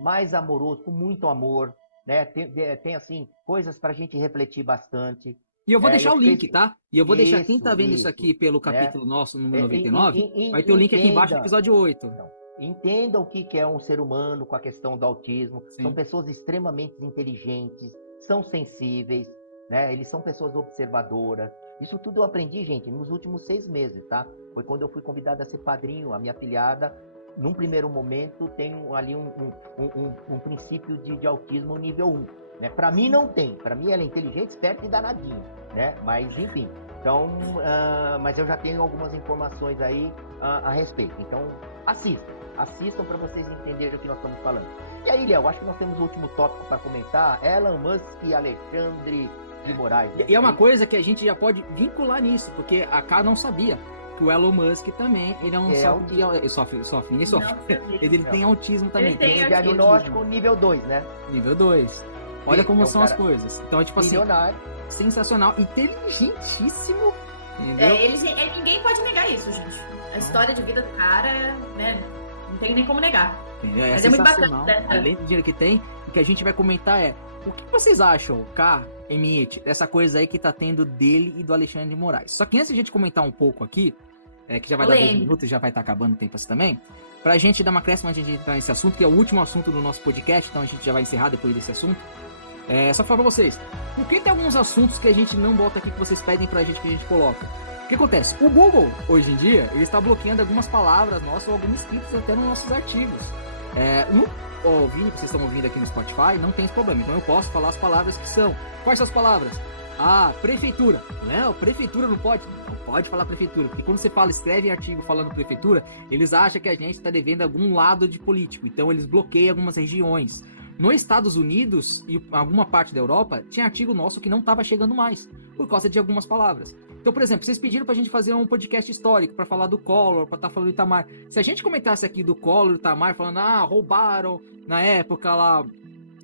mais amoroso, com muito amor, né? Tem assim, coisas pra gente refletir bastante. E eu vou deixar o link, tá? E eu vou deixar quem tá vendo isso aqui pelo capítulo nosso, número 99, vai ter o link aqui embaixo do episódio 8. Então, entenda o que é um ser humano com a questão do autismo. Sim. São pessoas extremamente inteligentes, são sensíveis, né? Eles são pessoas observadoras. Isso tudo eu aprendi, gente, nos últimos 6 meses, tá? Foi quando eu fui convidado a ser padrinho. A minha afilhada, num primeiro momento, tem ali um princípio de autismo nível 1. Né? Para mim não tem, para mim ela é inteligente, esperta e danadinha, né? Mas enfim, então, mas eu já tenho algumas informações aí a respeito. Então, assistam para vocês entenderem o que nós estamos falando. E aí, Léo, acho que nós temos o último tópico para comentar: Elon Musk e Alexandre de Moraes. Né? E é uma coisa que a gente já pode vincular nisso, porque a Ká não sabia que o Elon Musk também, ele é um ele tem autismo também. Ele tem diagnóstico nível 2, né? Nível 2. Olha como são as coisas. Então é tipo assim, sensacional, inteligentíssimo. Entendeu? Ninguém pode negar isso, gente. A história de vida do cara, né? Não tem nem como negar. Entendeu? Mas é muito bacana. Né? Além do dinheiro que tem, o que a gente vai comentar é: o que vocês acham, Ká, Emiete, dessa coisa aí que tá tendo dele e do Alexandre de Moraes? Só que antes de a gente comentar um pouco aqui, que já vai dar 2 minutos e já vai estar acabando o tempo assim também, pra gente dar uma crescimento antes de entrar nesse assunto, que é o último assunto do nosso podcast, então a gente já vai encerrar depois desse assunto. Só falar pra vocês, por que tem alguns assuntos que a gente não bota aqui, que vocês pedem pra gente que a gente coloca? O que acontece? O Google, hoje em dia, ele está bloqueando algumas palavras nossas ou alguns escritos até nos nossos artigos. No Vini, que vocês estão ouvindo aqui no Spotify, não tem esse problema, então eu posso falar as palavras que são. Quais são as palavras? Prefeitura. Não, prefeitura não pode. Não pode falar prefeitura, porque quando você escreve artigo falando prefeitura, eles acham que a gente está devendo algum lado de político, então eles bloqueiam algumas regiões. Nos Estados Unidos e alguma parte da Europa, tinha artigo nosso que não estava chegando mais, por causa de algumas palavras. Então, por exemplo, vocês pediram pra gente fazer um podcast histórico, pra falar do Collor, pra estar falando do Itamar. Se a gente comentasse aqui do Collor e do Itamar, falando, roubaram na época lá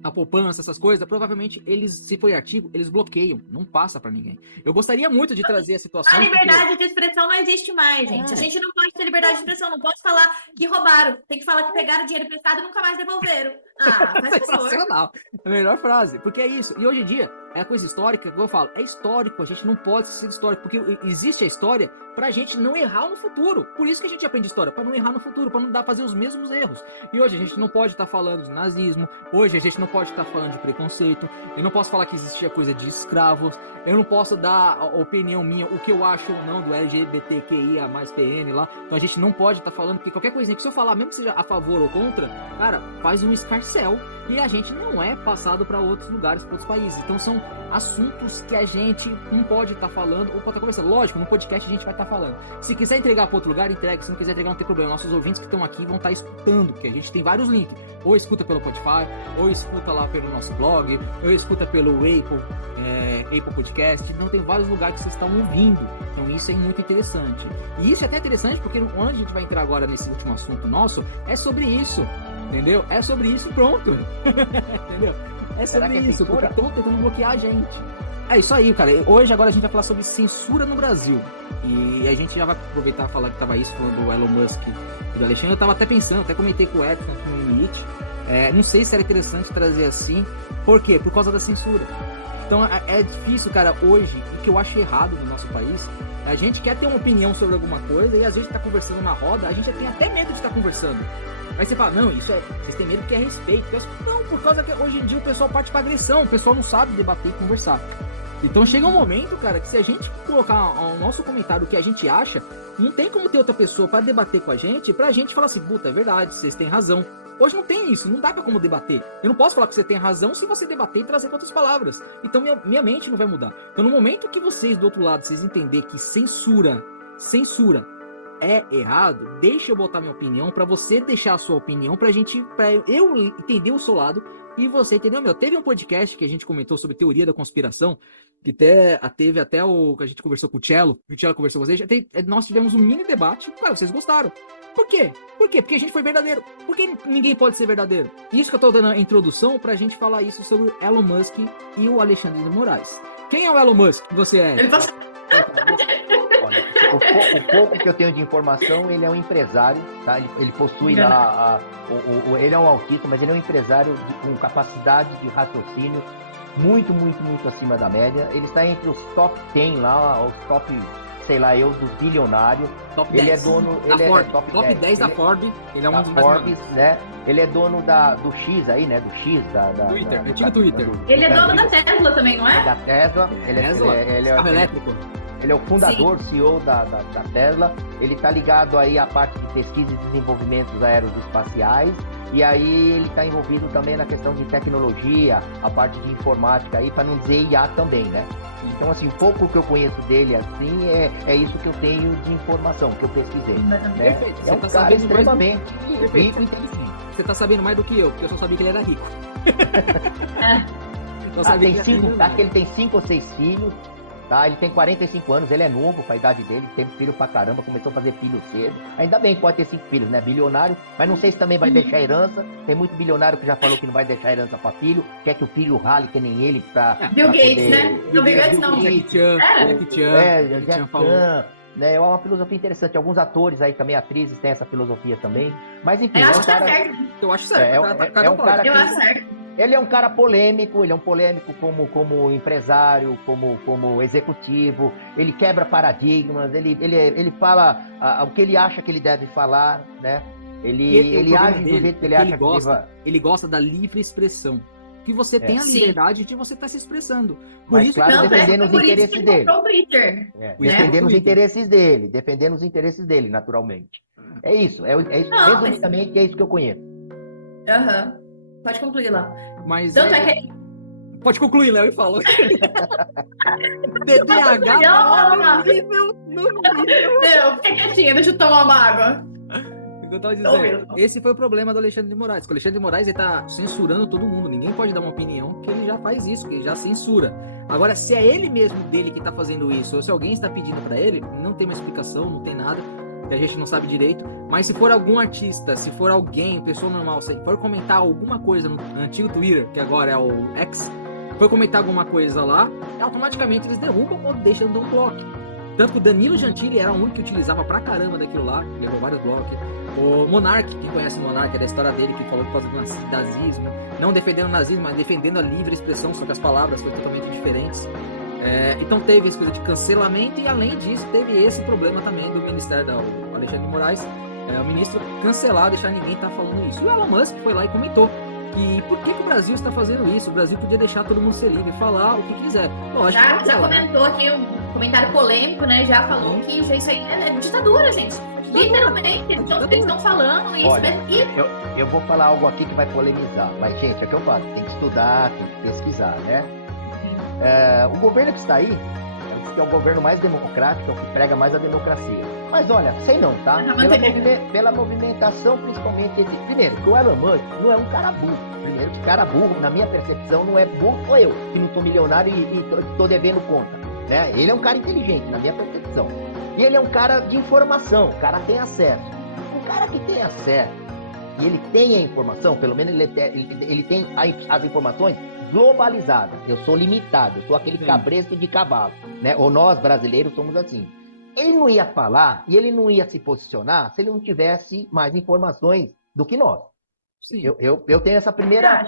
a poupança, essas coisas, provavelmente eles, se for artigo, eles bloqueiam, não passa pra ninguém. Eu gostaria muito de trazer a situação... A liberdade de expressão não existe mais, gente. A gente não pode ter liberdade de expressão, não pode falar que roubaram, tem que falar que pegaram dinheiro emprestado e nunca mais devolveram. Faz sensacional. A melhor frase, porque é isso. E hoje em dia, é a coisa histórica, como eu falo, é histórico, a gente não pode ser histórico, porque existe a história pra gente não errar no futuro. Por isso que a gente aprende história, pra não errar no futuro, pra não fazer os mesmos erros. E hoje a gente não pode estar falando de nazismo, hoje a gente não pode estar falando de preconceito, eu não posso falar que existia coisa de escravos, eu não posso dar a opinião minha, o que eu acho ou não do LGBTQIA mais PN lá. Então a gente não pode estar falando, porque qualquer coisinha que se eu falar, mesmo que seja a favor ou contra, cara, faz um escarcéu e a gente não é passado para outros lugares, para outros países. Então são assuntos que a gente não pode estar falando ou pode estar conversando. Lógico, no podcast a gente vai estar falando. Se quiser entregar para outro lugar, entregue. Se não quiser entregar, não tem problema. Nossos ouvintes que estão aqui vão estar escutando, porque a gente tem vários links. Ou escuta pelo Spotify, ou escuta lá pelo nosso blog, ou escuta pelo Apple Podcast. Então tem vários lugares que vocês estão ouvindo. Então isso é muito interessante. E isso é até interessante porque onde a gente vai entrar agora nesse último assunto nosso é sobre isso. Entendeu? É sobre isso e pronto. Entendeu? É sobre isso, porque estão tentando bloquear a gente. É isso aí, cara. Hoje, agora, a gente vai falar sobre censura no Brasil. E a gente já vai aproveitar e falar que tava isso, falando do Elon Musk e do Alexandre. Eu tava até pensando, até comentei com o Edson, com o Limite. Não sei se era interessante trazer assim. Por quê? Por causa da censura. Então, é difícil, cara, hoje, o que eu acho errado no nosso país, a gente quer ter uma opinião sobre alguma coisa e às vezes tá conversando na roda, a gente tem até medo de estar conversando. Aí você fala, não, isso vocês têm medo porque é respeito. Não, por causa que hoje em dia o pessoal parte pra agressão, o pessoal não sabe debater e conversar. Então chega um momento, cara, que se a gente colocar o nosso comentário o que a gente acha, não tem como ter outra pessoa pra debater com a gente, pra gente falar assim, puta, é verdade, vocês têm razão. Hoje não tem isso, não dá pra como debater. Eu não posso falar que você tem razão se você debater e trazer outras palavras. Então minha mente não vai mudar. Então no momento que vocês do outro lado, vocês entenderem que censura é errado, deixa eu botar minha opinião pra você deixar a sua opinião pra eu entender o seu lado e você entender o meu. Teve um podcast que a gente comentou sobre teoria da conspiração, que teve até o que a gente conversou com o Cello conversou com vocês, nós tivemos um mini debate, cara, vocês gostaram. Por quê? Porque a gente foi verdadeiro. Por que ninguém pode ser verdadeiro? Isso que eu tô dando a introdução pra gente falar isso sobre o Elon Musk e o Alexandre de Moraes. Quem é o Elon Musk? Você é? Ele passa... Olha, o pouco que eu tenho de informação, ele é um empresário, tá? Ele possui lá, ele é um autista, mas ele é um empresário com capacidade de raciocínio muito acima da média. Ele está entre os top 10 lá, os top, sei lá eu, dos bilionários. Top ele 10. É dono, Da ele é Forbes. top 10 da Forbes. Ele é um dos mais Forbes, né? Ele é dono do X aí, né? Do X Twitter, antigo Twitter. Ele é dono da Tesla também, não é? Da Tesla. Carro elétrico. Ele é o fundador, CEO da Tesla. Ele está ligado aí à parte de pesquisa e desenvolvimentos aeroespaciais. E aí ele está envolvido também na questão de tecnologia, a parte de informática aí, para não dizer IA também, né? Então, assim, pouco que eu conheço dele, assim, é isso que eu tenho de informação, que eu pesquisei. Né? Perfeito. É um cara extremamente rico e inteligente. Você tá sabendo mais do que eu, porque eu só sabia que ele era rico. Ele tem 5 ou 6 filhos, tá? Ele tem 45 anos, ele é novo pra idade dele, tem filho pra caramba, começou a fazer filho cedo. Ainda bem que pode ter 5 filhos, né? Bilionário, mas não sei se também vai deixar herança. Tem muito bilionário que já falou que não vai deixar herança pra filho, quer que o filho rale que nem ele pra Bill Gates, poder... né? Bill Gates não. Jackie Chan falou. Né, é uma filosofia interessante. Alguns atores aí também, atrizes, têm essa filosofia também. Mas enfim, Eu acho que tá certo. Eu acho certo. É um cara Eu acho certo. Ele é um cara polêmico, como empresário, como executivo. Ele quebra paradigmas, ele fala o que ele acha que ele deve falar, né? Ele age do jeito que ele acha que ele gosta da livre expressão. Que você tem a liberdade de você estar se expressando. Por isso, claro, defendendo os interesses dele. Defendendo os interesses dele, naturalmente. É isso, resumidamente é isso que eu conheço. Aham. Pode concluir lá. Mas pode concluir, Léo, e fala. TDAH no nível. Fica quietinha, deixa eu tomar uma água. Eu tava dizendo, esse foi o problema do Alexandre de Moraes. O Alexandre de Moraes, ele tá censurando todo mundo. Ninguém pode dar uma opinião, que ele já faz isso, que ele já censura. Agora, se é ele mesmo dele que tá fazendo isso, ou se alguém está pedindo pra ele, não tem uma explicação, não tem nada, que a gente não sabe direito. Mas se for algum artista, se for alguém, pessoa normal, se for comentar alguma coisa no antigo Twitter, que agora é o X, for comentar alguma coisa lá, automaticamente eles derrubam ou deixam de um bloco. Tanto que o Danilo Gentili era o único que utilizava pra caramba daquilo lá, levou vários blocos. O Monark, quem conhece o Monark, é da história dele, que falou por causa do nazismo, não defendendo o nazismo, mas defendendo a livre expressão, só que as palavras foram totalmente diferentes. Então teve essa coisa de cancelamento e, além disso, teve esse problema também do Ministério do Alexandre de Moraes, o ministro cancelar, deixar ninguém estar falando isso. E o Elon Musk foi lá e comentou que por que o Brasil está fazendo isso? O Brasil podia deixar todo mundo ser livre, falar o que quiser. Lógico, já comentou aqui um comentário polêmico, né? Já falou que isso aí é ditadura, gente. Literalmente, eles estão falando isso. Olha, eu vou falar algo aqui que vai polemizar, mas, gente, é o que eu falo, tem que estudar, tem que pesquisar, né? O governo que está aí, que é o governo mais democrático, é o que prega mais a democracia. Mas olha, sei não, tá? Pela movimentação, principalmente primeiro, que o Elon Musk não é um cara burro. Primeiro, que cara burro, na minha percepção, não é burro, sou eu, que não tô milionário e tô devendo conta. Né? Ele é um cara inteligente, na minha percepção. E ele é um cara de informação, o cara tem acesso. O cara que tem acesso, e ele tem a informação, pelo menos ele tem as informações globalizadas. Eu sou limitado, eu sou aquele cabresto de cavalo, né? Ou nós, brasileiros, somos assim. Ele não ia falar e ele não ia se posicionar se ele não tivesse mais informações do que nós. Sim. Eu tenho essa primeira...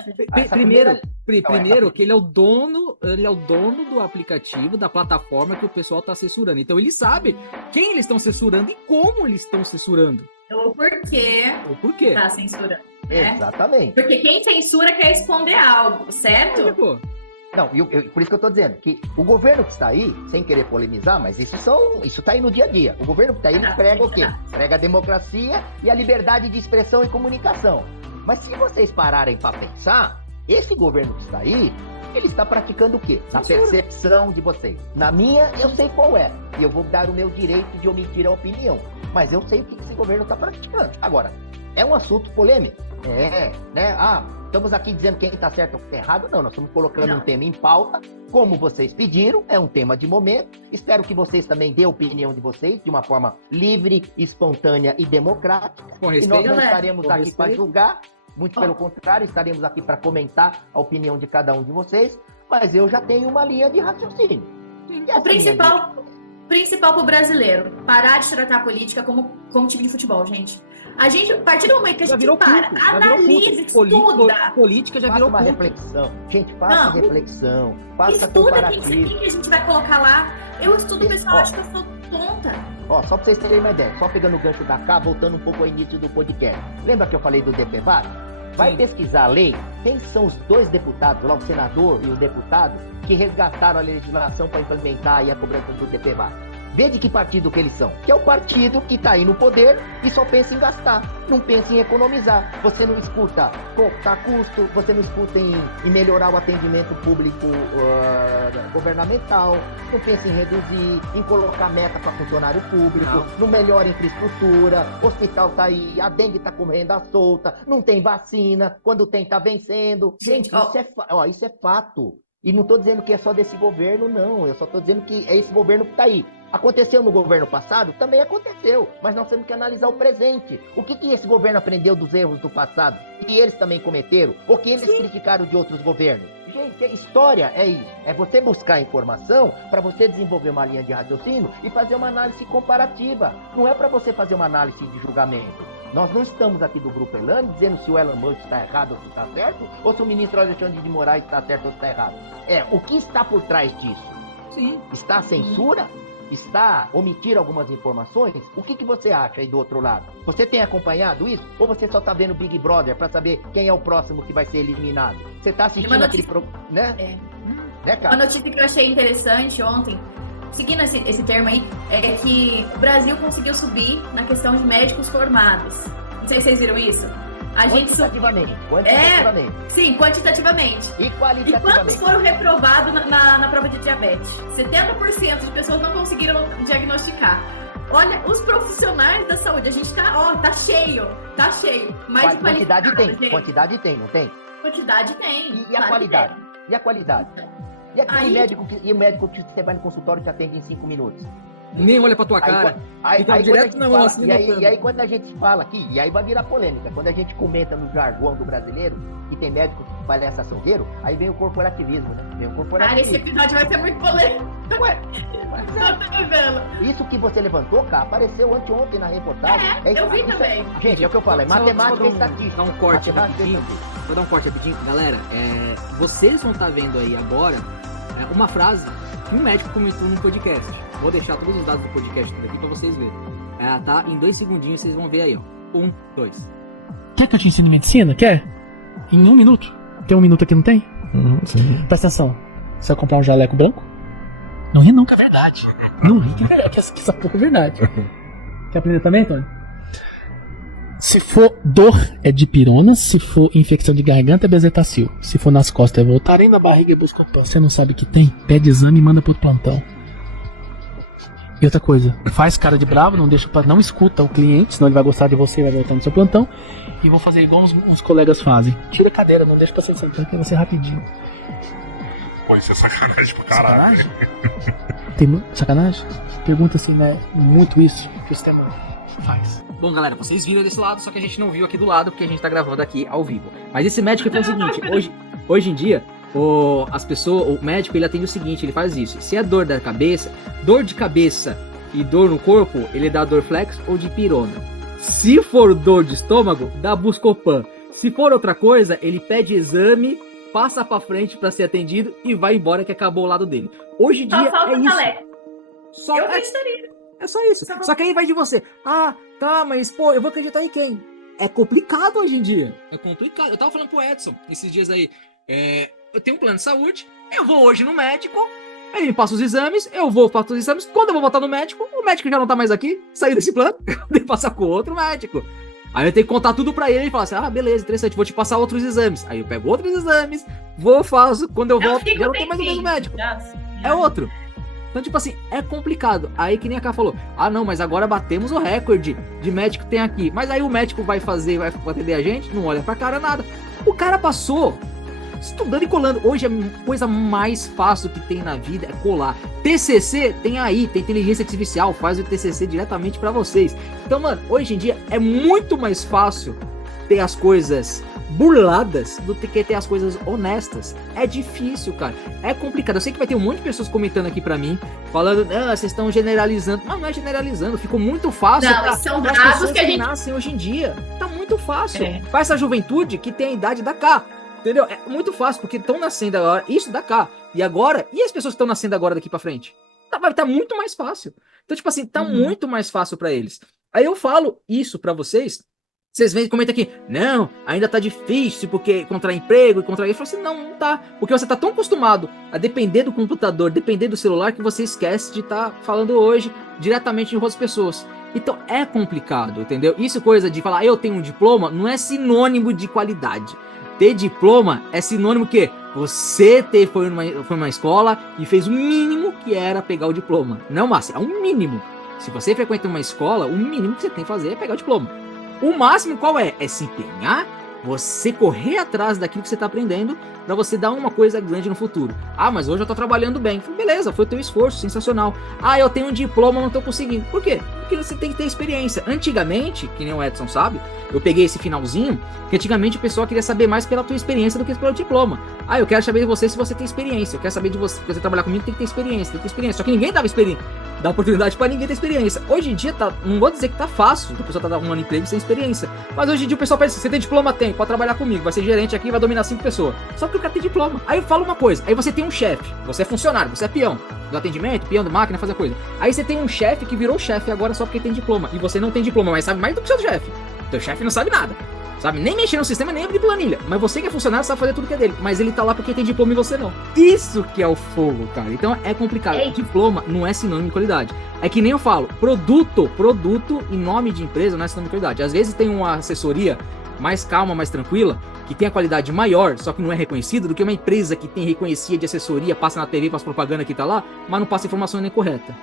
Primeiro que ele é o dono do aplicativo, da plataforma que o pessoal está censurando. Então ele sabe quem eles estão censurando e como eles estão censurando. O porquê tá censurando. Exatamente. Porque quem censura quer esconder algo, certo? Não, por isso que eu estou dizendo que o governo que está aí, sem querer polemizar, mas isso está aí no dia a dia. O governo que está aí ele prega o quê? Prega a democracia e a liberdade de expressão e comunicação. Mas se vocês pararem para pensar, esse governo que está aí, ele está praticando o quê? Na percepção de vocês. Na minha, eu sei qual é. E eu vou dar o meu direito de omitir a opinião. Mas eu sei o que esse governo está praticando. Agora, é um assunto polêmico. Né? Estamos aqui dizendo quem está certo ou quem está errado. Não, nós estamos colocando um tema em pauta, como vocês pediram, é um tema de momento. Espero que vocês também dêem a opinião de vocês de uma forma livre, espontânea e democrática. E nós não estaremos aqui para julgar, muito pelo contrário, estaremos aqui para comentar a opinião de cada um de vocês, mas eu já tenho uma linha de raciocínio. O principal para o brasileiro, parar de tratar a política como time de futebol, gente. A partir do momento que a gente analisa, estuda. Política já virou uma reflexão. Gente, faça reflexão. Faça comparativo. Estuda quem que a gente vai colocar lá. Eu estudo, o pessoal acha que eu sou tonta. Só para vocês terem uma ideia, só pegando o gancho da cá, voltando um pouco ao início do podcast. Lembra que eu falei do DPVAT? Vai pesquisar a lei, quem são os dois deputados, lá o senador e o deputado, que resgataram a legislação para implementar aí a cobrança do DPVAT. Vê de que partido que eles são. Que é o partido que está aí no poder e só pensa em gastar, não pensa em economizar. Você não escuta cortar custo, você não escuta em melhorar o atendimento público governamental, não pensa em reduzir, em colocar meta para funcionário público, não melhora a infraestrutura, o hospital está aí, a dengue está correndo à solta, não tem vacina, quando tem está vencendo. Gente, isso é fato. E não estou dizendo que é só desse governo, não. Eu só estou dizendo que é esse governo que está aí. Aconteceu no governo passado? Também aconteceu. Mas nós temos que analisar o presente. O que esse governo aprendeu dos erros do passado? Que eles também cometeram? Ou que eles criticaram de outros governos? Gente, história é isso. É você buscar informação para você desenvolver uma linha de raciocínio e fazer uma análise comparativa. Não é para você fazer uma análise de julgamento. Nós não estamos aqui do Grupo Elane dizendo se o Elon Musk está errado ou se está certo, ou se o ministro Alexandre de Moraes está certo ou se está errado. O que está por trás disso? Sim. Está a censura? Está omitir algumas informações? O que você acha aí do outro lado? Você tem acompanhado isso? Ou você só está vendo Big Brother para saber quem é o próximo que vai ser eliminado? Você está assistindo aquele programa, né? Uma notícia que eu achei interessante ontem, seguindo esse termo aí, é que o Brasil conseguiu subir na questão de médicos formados. Não sei se vocês viram isso. Quantitativamente. Sim, quantitativamente. E qualitativamente. E quantos foram reprovados na prova de diabetes? 70% de pessoas não conseguiram diagnosticar. Olha, os profissionais da saúde, a gente tá cheio. Mas quantidade tem, não tem? Quantidade tem. E a qualidade? E a qualidade? E aquele médico o médico que você vai no consultório te atende em 5 minutos? Nem olha pra tua cara. Aí quando a gente fala aqui, e aí vai virar polêmica, quando a gente comenta no jargão do brasileiro, que tem médico que parece açougueiro, aí vem o corporativismo, né? Cara, esse episódio vai ser muito polêmico. Isso que você levantou, cara, apareceu anteontem na reportagem. Eu vi também. Gente, é o que eu falo, é matemática e estatística. Vou dar um corte rapidinho. Galera, vocês vão estar vendo aí agora uma frase que um médico comentou no podcast. Vou deixar todos os dados do podcast aqui pra vocês verem. Tá em 2 segundinhos, vocês vão ver aí, ó. 1, 2. Quer que eu te ensine medicina? Quer? Em 1 minuto. Tem 1 minuto aqui, não tem? Sim. Presta atenção. Você vai comprar um jaleco branco? Não ri nunca, é verdade. Não ri que é verdade, que essa porra é verdade. Quer aprender também, Tony? Se for dor, é dipirona. Se for infecção de garganta, é bezetacil. Se for nas costas, é Voltaren, na barriga e Buscopan. Você não sabe o que tem? Pede exame e manda pro plantão. E outra coisa, faz cara de bravo, não escuta o cliente, senão ele vai gostar de você e vai voltar no seu plantão. E vou fazer igual uns colegas fazem. Tira a cadeira, não deixa pra você sentar, que vai ser rapidinho. Pô, isso é sacanagem pro caralho. Sacanagem? Tem sacanagem? Pergunta assim, né? Muito isso que o sistema faz. Bom, galera, vocês viram desse lado, só que a gente não viu aqui do lado, porque a gente tá gravando aqui ao vivo. Mas esse médico faz o seguinte, hoje em dia, o médico, ele atende o seguinte, ele faz isso. Se é dor de cabeça e dor no corpo, ele dá Dorflex ou dipirona. Se for dor de estômago, dá Buscopan. Se for outra coisa, ele pede exame, passa pra frente pra ser atendido e vai embora que acabou o lado dele. Hoje em dia é isso. Eu acreditaria. É só isso. Só que aí vai de você. Tá, mas pô, eu vou acreditar em quem? É complicado hoje em dia. É complicado. Eu tava falando pro Edson esses dias aí. eu tenho um plano de saúde, eu vou hoje no médico, ele me passa os exames, eu vou fazer os exames, quando eu vou voltar no médico, o médico já não tá mais aqui, saiu desse plano, eu tenho que passar com outro médico. Aí eu tenho que contar tudo pra ele e falar assim, beleza, interessante, vou te passar outros exames. Aí eu pego outros exames, faço, quando eu volto, já não tem mais o mesmo médico. É outro. Então, tipo assim, é complicado. Aí que nem a Ká falou, não, mas agora batemos o recorde de médico que tem aqui. Mas aí o médico vai atender a gente, não olha pra cara, nada. O cara passou estudando e colando. Hoje a coisa mais fácil que tem na vida é colar. TCC tem inteligência artificial, faz o TCC diretamente pra vocês. Então, mano, hoje em dia é muito mais fácil ter as coisas burladas do que ter as coisas honestas. É difícil, cara. É complicado. Eu sei que vai ter um monte de pessoas comentando aqui pra mim, falando, vocês estão generalizando. Não é generalizando. Ficou muito fácil são para as dados pessoas que a gente nascem hoje em dia. Tá muito fácil. Para essa juventude que tem a idade da Ká. Entendeu? É muito fácil, porque estão nascendo agora, isso da Ká. E agora, e as pessoas que estão nascendo agora daqui pra frente? Vai tá muito mais fácil. Então, tipo assim, tá muito mais fácil pra eles. Aí eu falo isso pra vocês vêm e comentam aqui, não, ainda tá difícil, porque encontrar emprego, eu falo assim, não tá. Porque você tá tão acostumado a depender do computador, depender do celular, que você esquece de estar falando hoje diretamente com as pessoas. Então é complicado, entendeu? Isso coisa de falar, eu tenho um diploma, não é sinônimo de qualidade. Ter diploma é sinônimo que você foi numa escola e fez o mínimo que era pegar o diploma. Não, Márcia, é um mínimo. Se você frequenta uma escola, o mínimo que você tem que fazer é pegar o diploma. O máximo qual é? É se empenhar, você correr atrás daquilo que você está aprendendo para você dar uma coisa grande no futuro. Mas hoje eu tô trabalhando bem. Beleza, foi o teu esforço, sensacional. Eu tenho um diploma, não tô conseguindo. Por quê? Porque você tem que ter experiência. Antigamente, que nem o Edson sabe, eu peguei esse finalzinho, que antigamente o pessoal queria saber mais pela tua experiência do que pelo diploma. Eu quero saber de você se você tem experiência. Eu quero saber de você, porque você trabalhar comigo tem que ter experiência, Só que ninguém dava experiência. Dá oportunidade pra ninguém ter experiência. Hoje em dia, não vou dizer que tá fácil, a pessoa tá arrumando emprego sem experiência. Mas hoje em dia o pessoal pensa, você tem diploma? Tem, pode trabalhar comigo, vai ser gerente aqui, vai dominar 5 pessoas. Só que o cara tem diploma. Aí eu falo uma coisa, aí você tem um chefe, você é funcionário, você é peão do atendimento, peão de máquina, fazer coisa. Aí você tem um chefe que virou chefe agora só porque tem diploma. E você não tem diploma, mas sabe mais do que o seu chefe. Teu chefe não sabe nada. Sabe, nem mexer no sistema, nem abrir planilha. Mas você que é funcionário sabe fazer tudo que é dele. Mas ele tá lá porque tem diploma e você não. Isso que é o fogo, cara. Então é complicado. Diploma não é sinônimo de qualidade. É que nem eu falo, produto em nome de empresa não é sinônimo de qualidade. Às vezes tem uma assessoria mais calma, mais tranquila, que tem a qualidade maior, só que não é reconhecido, do que uma empresa que tem reconhecia de assessoria, passa na TV, passa propaganda que tá lá, mas não passa informação nem correta.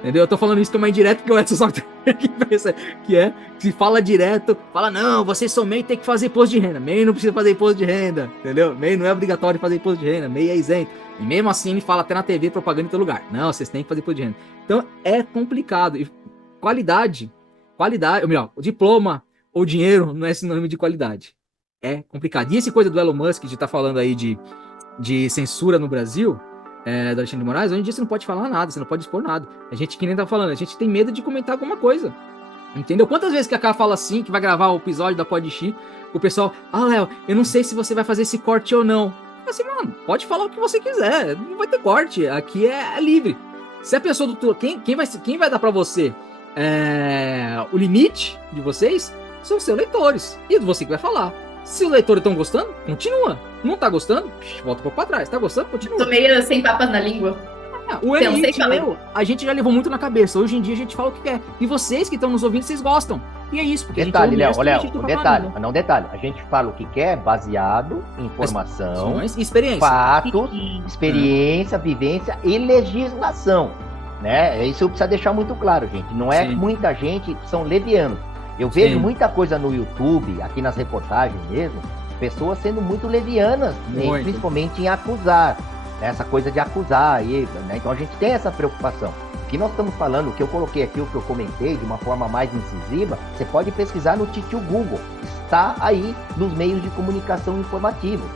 Entendeu? Eu tô falando isso que é uma indireta, porque o Edson sabe que pensa que se fala direto, fala, não, você só MEI tem que fazer imposto de renda. MEI não precisa fazer imposto de renda, entendeu? MEI não é obrigatório fazer imposto de renda, MEI é isento. E mesmo assim ele fala até na TV, propaganda em todo lugar. Não, vocês têm que fazer imposto de renda. Então é complicado. E qualidade, ou melhor, o diploma ou dinheiro não é sinônimo de qualidade. É complicado. E essa coisa do Elon Musk de estar falando aí de censura no Brasil, do Alexandre de Moraes, hoje em dia você não pode falar nada, você não pode expor nada. A gente, que nem tá falando, a gente tem medo de comentar alguma coisa. Entendeu? Quantas vezes que a Ká fala assim, que vai gravar o episódio da PodX, o pessoal, Léo, eu não sei se você vai fazer esse corte ou não. Assim, mano, pode falar o que você quiser, não vai ter corte, aqui é livre. Se a pessoa quem vai dar pra você o limite de vocês são os seus leitores, e você que vai falar. Se os leitores estão gostando, continua. Não tá gostando, volta um pouco pra trás. Tá gostando, continua. Tô meio sem papas na língua. O Elite, a gente já levou muito na cabeça. Hoje em dia a gente fala o que quer. E vocês que estão nos ouvindo, vocês gostam. E é isso, porque detalhe, Léo, detalhe. A gente fala o que quer baseado em informação, experiência, fatos, experiência, vivência e legislação. Né? Isso precisa deixar muito claro, gente. Não é muita gente, são levianos. Eu vejo muita coisa no YouTube, aqui nas reportagens mesmo, pessoas sendo muito levianas, principalmente em acusar, né? Essa coisa de acusar, né? Então a gente tem essa preocupação. O que nós estamos falando, o que eu coloquei aqui, o que eu comentei de uma forma mais incisiva, você pode pesquisar no Titio Google, está aí nos meios de comunicação informativa.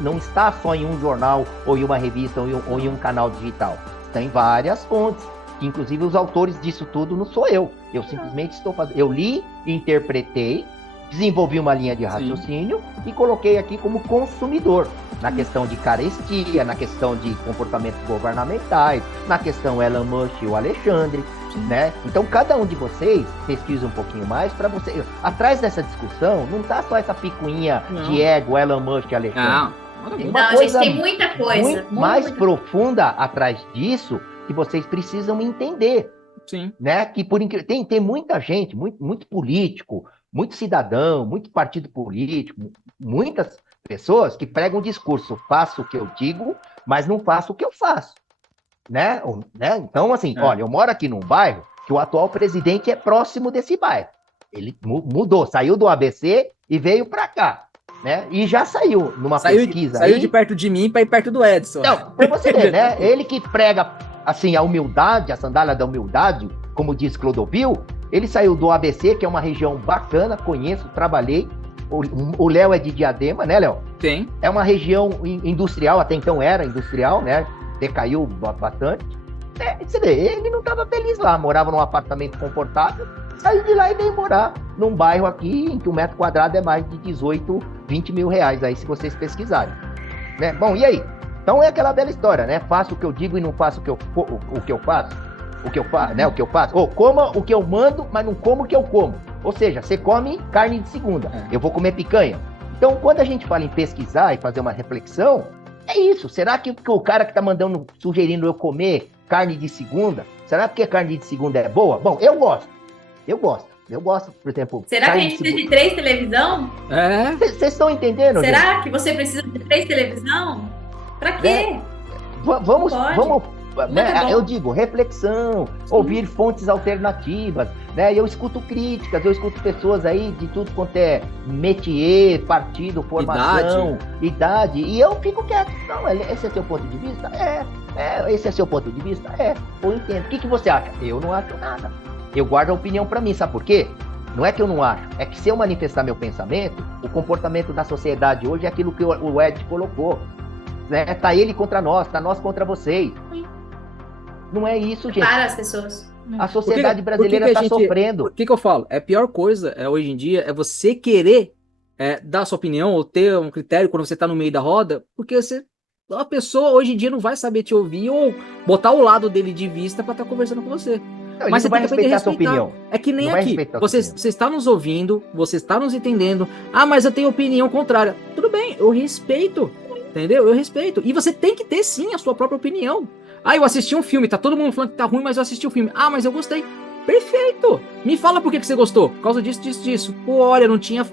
Não está só em um jornal, ou em uma revista, ou em um canal digital. Tem várias fontes. Que inclusive os autores disso tudo não sou eu. Eu simplesmente estou fazendo. Eu li, interpretei, desenvolvi uma linha de raciocínio e coloquei aqui como consumidor. Na questão de carestia, na questão de comportamentos governamentais, na questão Elon Musk e o Alexandre, né? Então cada um de vocês pesquisa um pouquinho mais para você. Atrás dessa discussão não tá só essa picuinha de ego, Elon Musk e Alexandre. Nada Tem muda. uma Não, coisa gente, tem muita coisa. muito mais muita- profunda atrás disso que vocês precisam entender, Sim. né? Que tem muita gente, muito político, muito cidadão, muito partido político, muitas pessoas que pregam um discurso, faço o que eu digo, mas não faço o que eu faço, né? Então, assim, olha, eu moro aqui num bairro que o atual presidente é próximo desse bairro. Ele mudou, saiu do ABC e veio para cá, né? E já saiu numa pesquisa Saiu aí. de perto de mim pra ir perto do Edson. Então, pra você ver, né? Ele que prega, assim, a humildade, a sandália da humildade, como diz Clodovil, ele saiu do ABC, que é uma região bacana, conheço, trabalhei. O Léo é de Diadema, né, Léo? Tem. É uma região industrial, até então era industrial, né? Decaiu bastante. Você vê, ele não estava feliz lá, morava num apartamento confortável, saiu de lá e veio morar num bairro aqui em que o metro quadrado é mais de 18, 20 mil reais, aí se vocês pesquisarem. Né? Bom, e aí? Então é aquela bela história, né? Faço o que eu digo e não faço o que eu faço. O que eu faço, né? O que eu faço. Ou coma o que eu mando, mas não como o que eu como. Ou seja, você come carne de segunda. Eu vou comer picanha. Então, quando a gente fala em pesquisar e fazer uma reflexão, é isso. Será que o cara que tá mandando, sugerindo eu comer carne de segunda, será que a carne de segunda é boa? Bom, eu gosto. Eu gosto, por exemplo. Será que a gente precisa de 3 televisão? É. Vocês estão entendendo? Será que você precisa de 3 televisão? Pra quê? Vamos, Pode. né, bom. eu digo, reflexão, ouvir fontes alternativas, né? Eu escuto críticas, eu escuto pessoas aí de tudo quanto é métier, partido, formação, idade, e eu fico quieto. Não, esse é seu ponto de vista? Esse é seu ponto de vista? Eu entendo. O que você acha? Eu não acho nada. Eu guardo a opinião pra mim, sabe por quê? Não é que eu não acho, é que se eu manifestar meu pensamento, o comportamento da sociedade hoje é aquilo que o Ed colocou. Né? Tá ele contra nós, tá nós contra vocês. Não é isso, gente. Para as pessoas. A sociedade brasileira está sofrendo. O que eu falo? A pior coisa hoje em dia é você querer dar sua opinião ou ter um critério quando você tá no meio da roda, porque a pessoa hoje em dia não vai saber te ouvir ou botar o lado dele de vista pra estar conversando com você. Não, Mas você vai tem que aprender a respeitar a sua respeitar. opinião. É que nem Não vai aqui. respeitar a sua Você está nos ouvindo, você está nos entendendo. Ah, mas eu tenho opinião contrária. Tudo bem, eu respeito. Entendeu? Eu respeito. E você tem que ter sim a sua própria opinião. Ah, eu assisti um filme, tá todo mundo falando que tá ruim, mas eu assisti o filme. Ah, mas eu gostei. Perfeito! Me fala por que você gostou. Por causa disso, disso, disso. Pô, olha, não tinha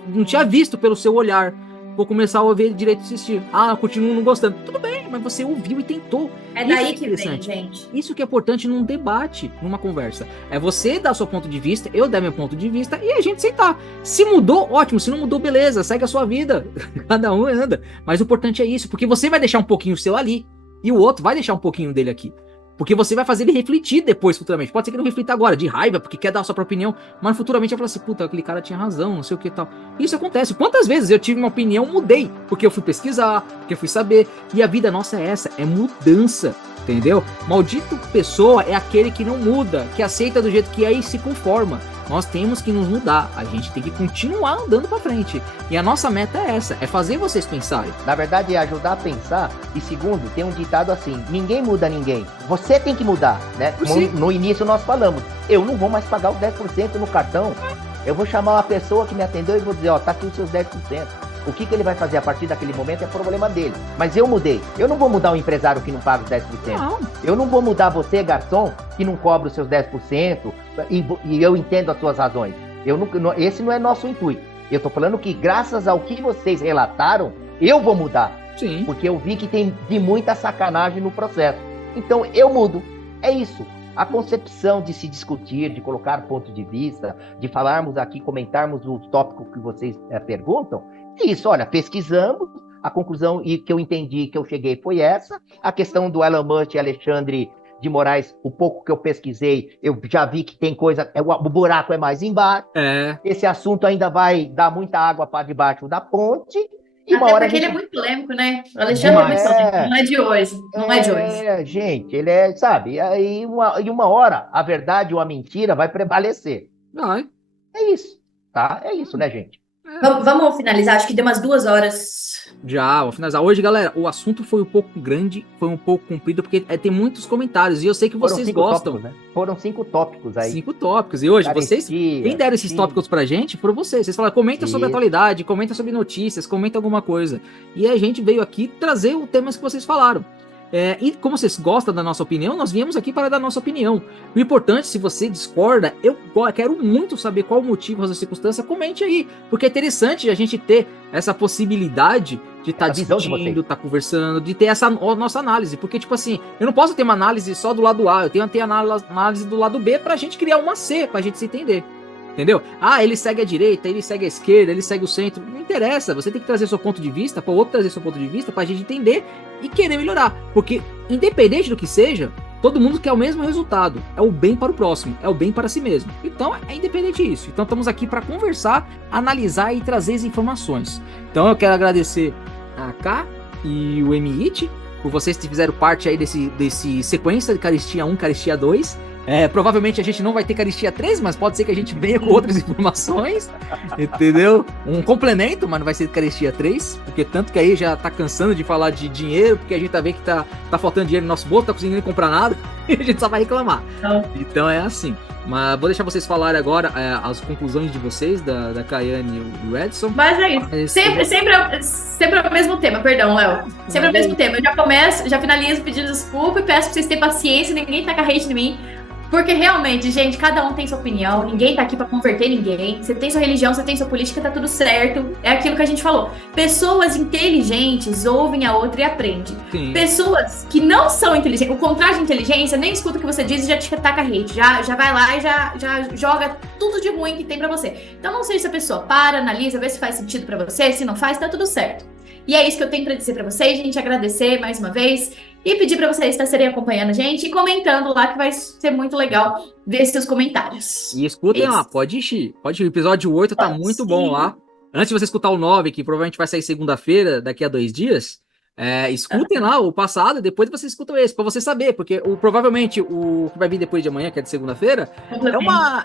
visto pelo seu olhar. Vou começar a ouvir direito e assistir. Ah, continuo não gostando. Tudo bem, mas você ouviu e tentou. É Isso daí que vem, interessante. gente. Isso que é importante num debate, numa conversa. É você dar seu ponto de vista, eu dar meu ponto de vista e a gente aceitar. Se mudou, ótimo. Se não mudou, beleza. Segue a sua vida. Cada um anda. Mas o importante é isso, porque você vai deixar um pouquinho o seu ali e o outro vai deixar um pouquinho dele aqui. Porque você vai fazer ele refletir depois, futuramente. Pode ser que ele não reflita agora, de raiva, porque quer dar a sua própria opinião, mas futuramente vai falar assim, puta, aquele cara tinha razão, não sei o que e tal. Isso acontece. Quantas vezes eu tive uma opinião, mudei, porque eu fui pesquisar, porque eu fui saber. E a vida nossa é essa, é mudança, entendeu? Maldito pessoa é aquele que não muda, que aceita do jeito que é e se conforma. Nós temos que nos mudar, a gente tem que continuar andando pra frente. E a nossa meta é essa, é fazer vocês pensarem. Na verdade, é ajudar a pensar. E segundo, tem um ditado assim, ninguém muda ninguém. Você tem que mudar, né? No início nós falamos, eu não vou mais pagar os 10% no cartão. Eu vou chamar uma pessoa que me atendeu e vou dizer, ó, tá aqui os seus 10%. O que ele vai fazer a partir daquele momento é problema dele. Mas eu mudei. Eu não vou mudar o empresário que não paga os 10%. Não. Eu não vou mudar você, garçom, que não cobra os seus 10%. E eu entendo as suas razões. Esse não é nosso intuito. Eu tô falando que graças ao que vocês relataram, eu vou mudar. Sim. Porque eu vi que tem de muita sacanagem no processo. Então eu mudo. É isso. A concepção de se discutir, de colocar ponto de vista, de falarmos aqui, comentarmos o tópico que vocês perguntam, é isso. Olha, pesquisamos, a conclusão e que eu entendi, que eu cheguei foi essa. A questão do Elon Musk e Alexandre de Moraes, o pouco que eu pesquisei, eu já vi que tem coisa, o buraco é mais embaixo. Esse assunto ainda vai dar muita água para debaixo da ponte. E Até porque ele é muito polêmico, né? O Alexandre é muito polêmico, não é de hoje. Não é de hoje. Gente, ele é, sabe, aí uma hora a verdade ou a mentira vai prevalecer. Vai. É isso, tá? É isso, né, gente? Vamos finalizar, acho que deu umas 2 horas. Já, vou finalizar. Hoje, galera, o assunto foi um pouco grande, foi um pouco comprido, porque tem muitos comentários, e eu sei que Foram vocês 5 gostam. tópicos, né? Foram 5 tópicos aí. 5 tópicos. E hoje, vocês, Carestia, quem deram esses sim. tópicos pra gente, foram vocês. Vocês falaram, comenta sobre Isso. atualidade, comenta sobre notícias, comenta alguma coisa. E a gente veio aqui trazer os temas que vocês falaram. E como vocês gostam da nossa opinião, nós viemos aqui para dar nossa opinião. O importante, se você discorda, eu quero muito saber qual o motivo, a circunstância, comente aí. Porque é interessante a gente ter essa possibilidade de estar discutindo, estar conversando, de ter essa nossa análise. Porque, tipo assim, eu não posso ter uma análise só do lado A, eu tenho que ter análise do lado B pra gente criar uma C, pra gente se entender. Entendeu? Ah, ele segue a direita, ele segue a esquerda, ele segue o centro. Não interessa, você tem que trazer seu ponto de vista, para o outro trazer seu ponto de vista, pra gente entender e querer melhorar. Porque, independente do que seja, todo mundo quer o mesmo resultado. É o bem para o próximo, é o bem para si mesmo. Então, é independente disso. Então, estamos aqui para conversar, analisar e trazer as informações. Então, eu quero agradecer a K e o MIT por vocês que fizeram parte aí desse sequência de Caristia 1, Caristia 2. Provavelmente a gente não vai ter Caristia 3, mas pode ser que a gente venha com outras informações, entendeu? Um complemento, mas não vai ser Caristia 3, porque tanto que aí já tá cansando de falar de dinheiro, porque a gente tá vendo que tá faltando dinheiro no nosso bolso, tá conseguindo comprar nada, e a gente só vai reclamar. Então é assim. Mas vou deixar vocês falarem agora as conclusões de vocês, da Kayane e o Edson. Mas é isso. Sempre é o mesmo tema, perdão, Léo. Sempre é o mesmo tema. Eu já finalizo pedindo desculpa e peço pra vocês terem paciência, ninguém taca hate em mim. Porque realmente, gente, cada um tem sua opinião, ninguém tá aqui pra converter ninguém. Você tem sua religião, você tem sua política, tá tudo certo. É aquilo que a gente falou. Pessoas inteligentes ouvem a outra e aprendem. Sim. Pessoas que não são inteligentes, o contrário de inteligência, nem escuta o que você diz e já te taca hate. Já vai lá e já joga tudo de ruim que tem pra você. Então não seja essa pessoa. Para, analisa, vê se faz sentido pra você. Se não faz, tá tudo certo. E é isso que eu tenho pra dizer pra vocês, gente. Agradecer mais uma vez. E pedir para vocês estarem acompanhando a gente e comentando lá, que vai ser muito legal ver seus comentários. E escutem lá, pode ir. O episódio 8 tá muito bom lá. Antes de você escutar o 9, que provavelmente vai sair segunda-feira, daqui a 2 dias, escutem lá o passado e depois você escuta esse, pra você saber, porque provavelmente o que vai vir depois de amanhã, que é de segunda-feira,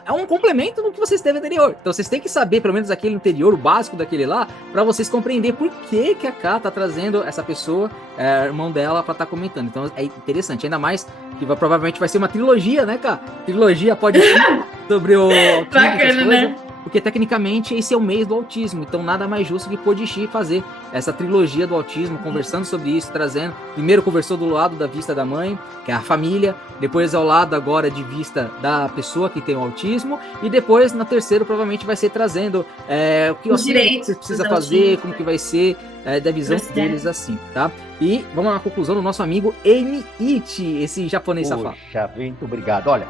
é um complemento do que vocês teve anterior. Então vocês têm que saber, pelo menos aquele anterior, o básico daquele lá, pra vocês compreender por que a Ká tá trazendo essa pessoa, irmão dela, pra estar comentando. Então é interessante, ainda mais que provavelmente vai ser uma trilogia, né, Ká? Trilogia pode ser sobre o... Bacana, né? Porque tecnicamente esse é o mês do autismo, então nada mais justo que Podichi fazer essa trilogia do autismo, conversando sobre isso, trazendo. Primeiro conversou do lado da vista da mãe, que é a família, depois ao lado agora de vista da pessoa que tem o autismo, e depois na terceira provavelmente vai ser trazendo o que você precisa fazer, como que vai ser, da visão deles assim, tá? E vamos na conclusão do nosso amigo Enichi, esse japonês safado. Poxa, muito obrigado. Olha,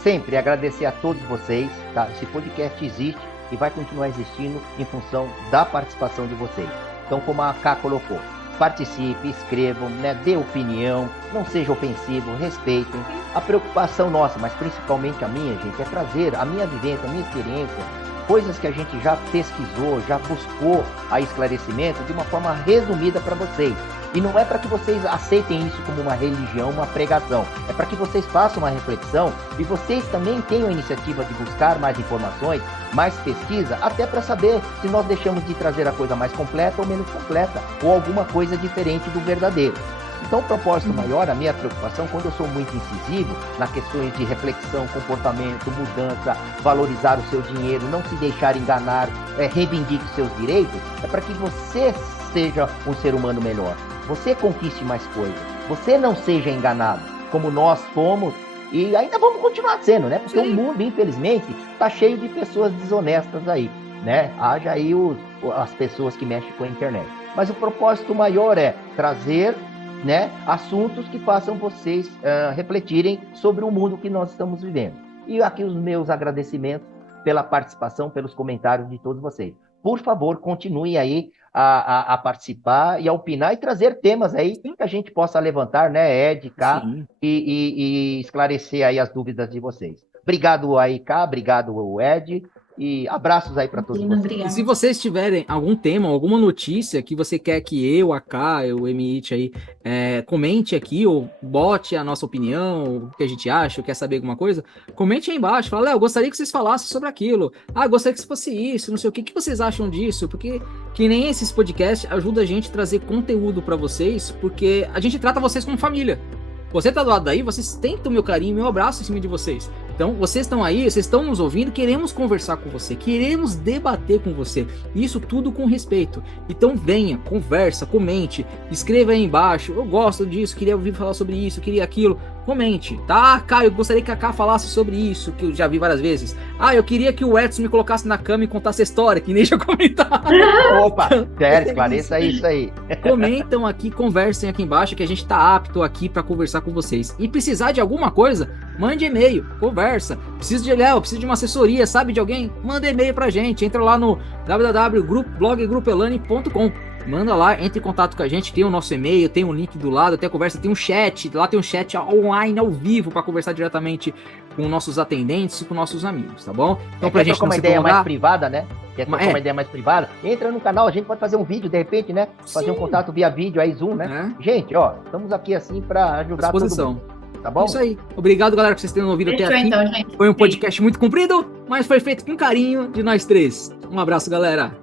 sempre agradecer a todos vocês, tá? Esse podcast existe e vai continuar existindo em função da participação de vocês. Então, como a Ká colocou, participe, escrevam, né? Dê opinião, não seja ofensivo, respeitem. A preocupação nossa, mas principalmente a minha, gente, é trazer a minha vivência, a minha experiência, coisas que a gente já pesquisou, já buscou a esclarecimento de uma forma resumida para vocês. E não é para que vocês aceitem isso como uma religião, uma pregação. É para que vocês façam uma reflexão e vocês também tenham a iniciativa de buscar mais informações, mais pesquisa, até para saber se nós deixamos de trazer a coisa mais completa ou menos completa, ou alguma coisa diferente do verdadeiro. Então, o propósito maior, a minha preocupação, quando eu sou muito incisivo nas questões de reflexão, comportamento, mudança, valorizar o seu dinheiro, não se deixar enganar, reivindique seus direitos, é para que você seja um ser humano melhor. Você conquiste mais coisas. Você não seja enganado, como nós fomos e ainda vamos continuar sendo, né? Porque o mundo, infelizmente, está cheio de pessoas desonestas aí, né? Haja aí as pessoas que mexem com a internet. Mas o propósito maior é trazer, né, assuntos que façam vocês refletirem sobre o mundo que nós estamos vivendo. E aqui os meus agradecimentos pela participação, pelos comentários de todos vocês. Por favor, continue aí a participar e a opinar e trazer temas aí que a gente possa levantar, né, Ed, Ká, e esclarecer aí as dúvidas de vocês. Obrigado aí, Ká, obrigado, Ed, E abraços aí para todos Imagina, vocês. obrigada. E se vocês tiverem algum tema, alguma notícia que você quer que eu, a K, o MIT aí, comente aqui, ou bote a nossa opinião, o que a gente acha, ou quer saber alguma coisa, comente aí embaixo. Fala, Léo, gostaria que vocês falassem sobre aquilo. Ah, gostaria que fosse isso, não sei o que. O que vocês acham disso? Porque que nem esses podcasts ajuda a gente a trazer conteúdo para vocês, porque a gente trata vocês como família. Você tá do lado daí, vocês têm o meu carinho, meu abraço em cima de vocês. Então, vocês estão aí, vocês estão nos ouvindo, queremos conversar com você, queremos debater com você. Isso tudo com respeito. Então, venha, conversa, comente, escreva aí embaixo. Eu gosto disso, queria ouvir falar sobre isso, queria aquilo. Comente, tá? Caio, eu gostaria que a K falasse sobre isso, que eu já vi várias vezes. Ah, eu queria que o Edson me colocasse na cama e contasse a história, que nem já comentaram. Opa, sério, esclareça isso aí. Comentam aqui, conversem aqui embaixo, que a gente tá apto aqui para conversar com vocês. E precisar de alguma coisa, mande e-mail, conversa. Preciso de Léo, preciso de uma assessoria, sabe de alguém? Manda e-mail pra gente. Entra lá no www.bloggrupelane.com. Manda lá, entre em contato com a gente, tem o nosso e-mail, tem um link do lado, até conversa, tem um chat, lá tem um chat online ao vivo para conversar diretamente com nossos atendentes e com nossos amigos, tá bom? Então pra gente não uma se ideia prolongar, mais privada, né? Quer trocar uma ideia mais privada? Entra no canal, a gente pode fazer um vídeo, de repente, né? Fazer um contato via vídeo, aí Zoom, né? Gente, ó, estamos aqui assim para ajudar todo mundo. Tá bom? Isso aí. Obrigado, galera, por vocês terem ouvido até aqui. Então, gente. Foi um podcast muito comprido, mas foi feito com carinho de nós três. Um abraço, galera.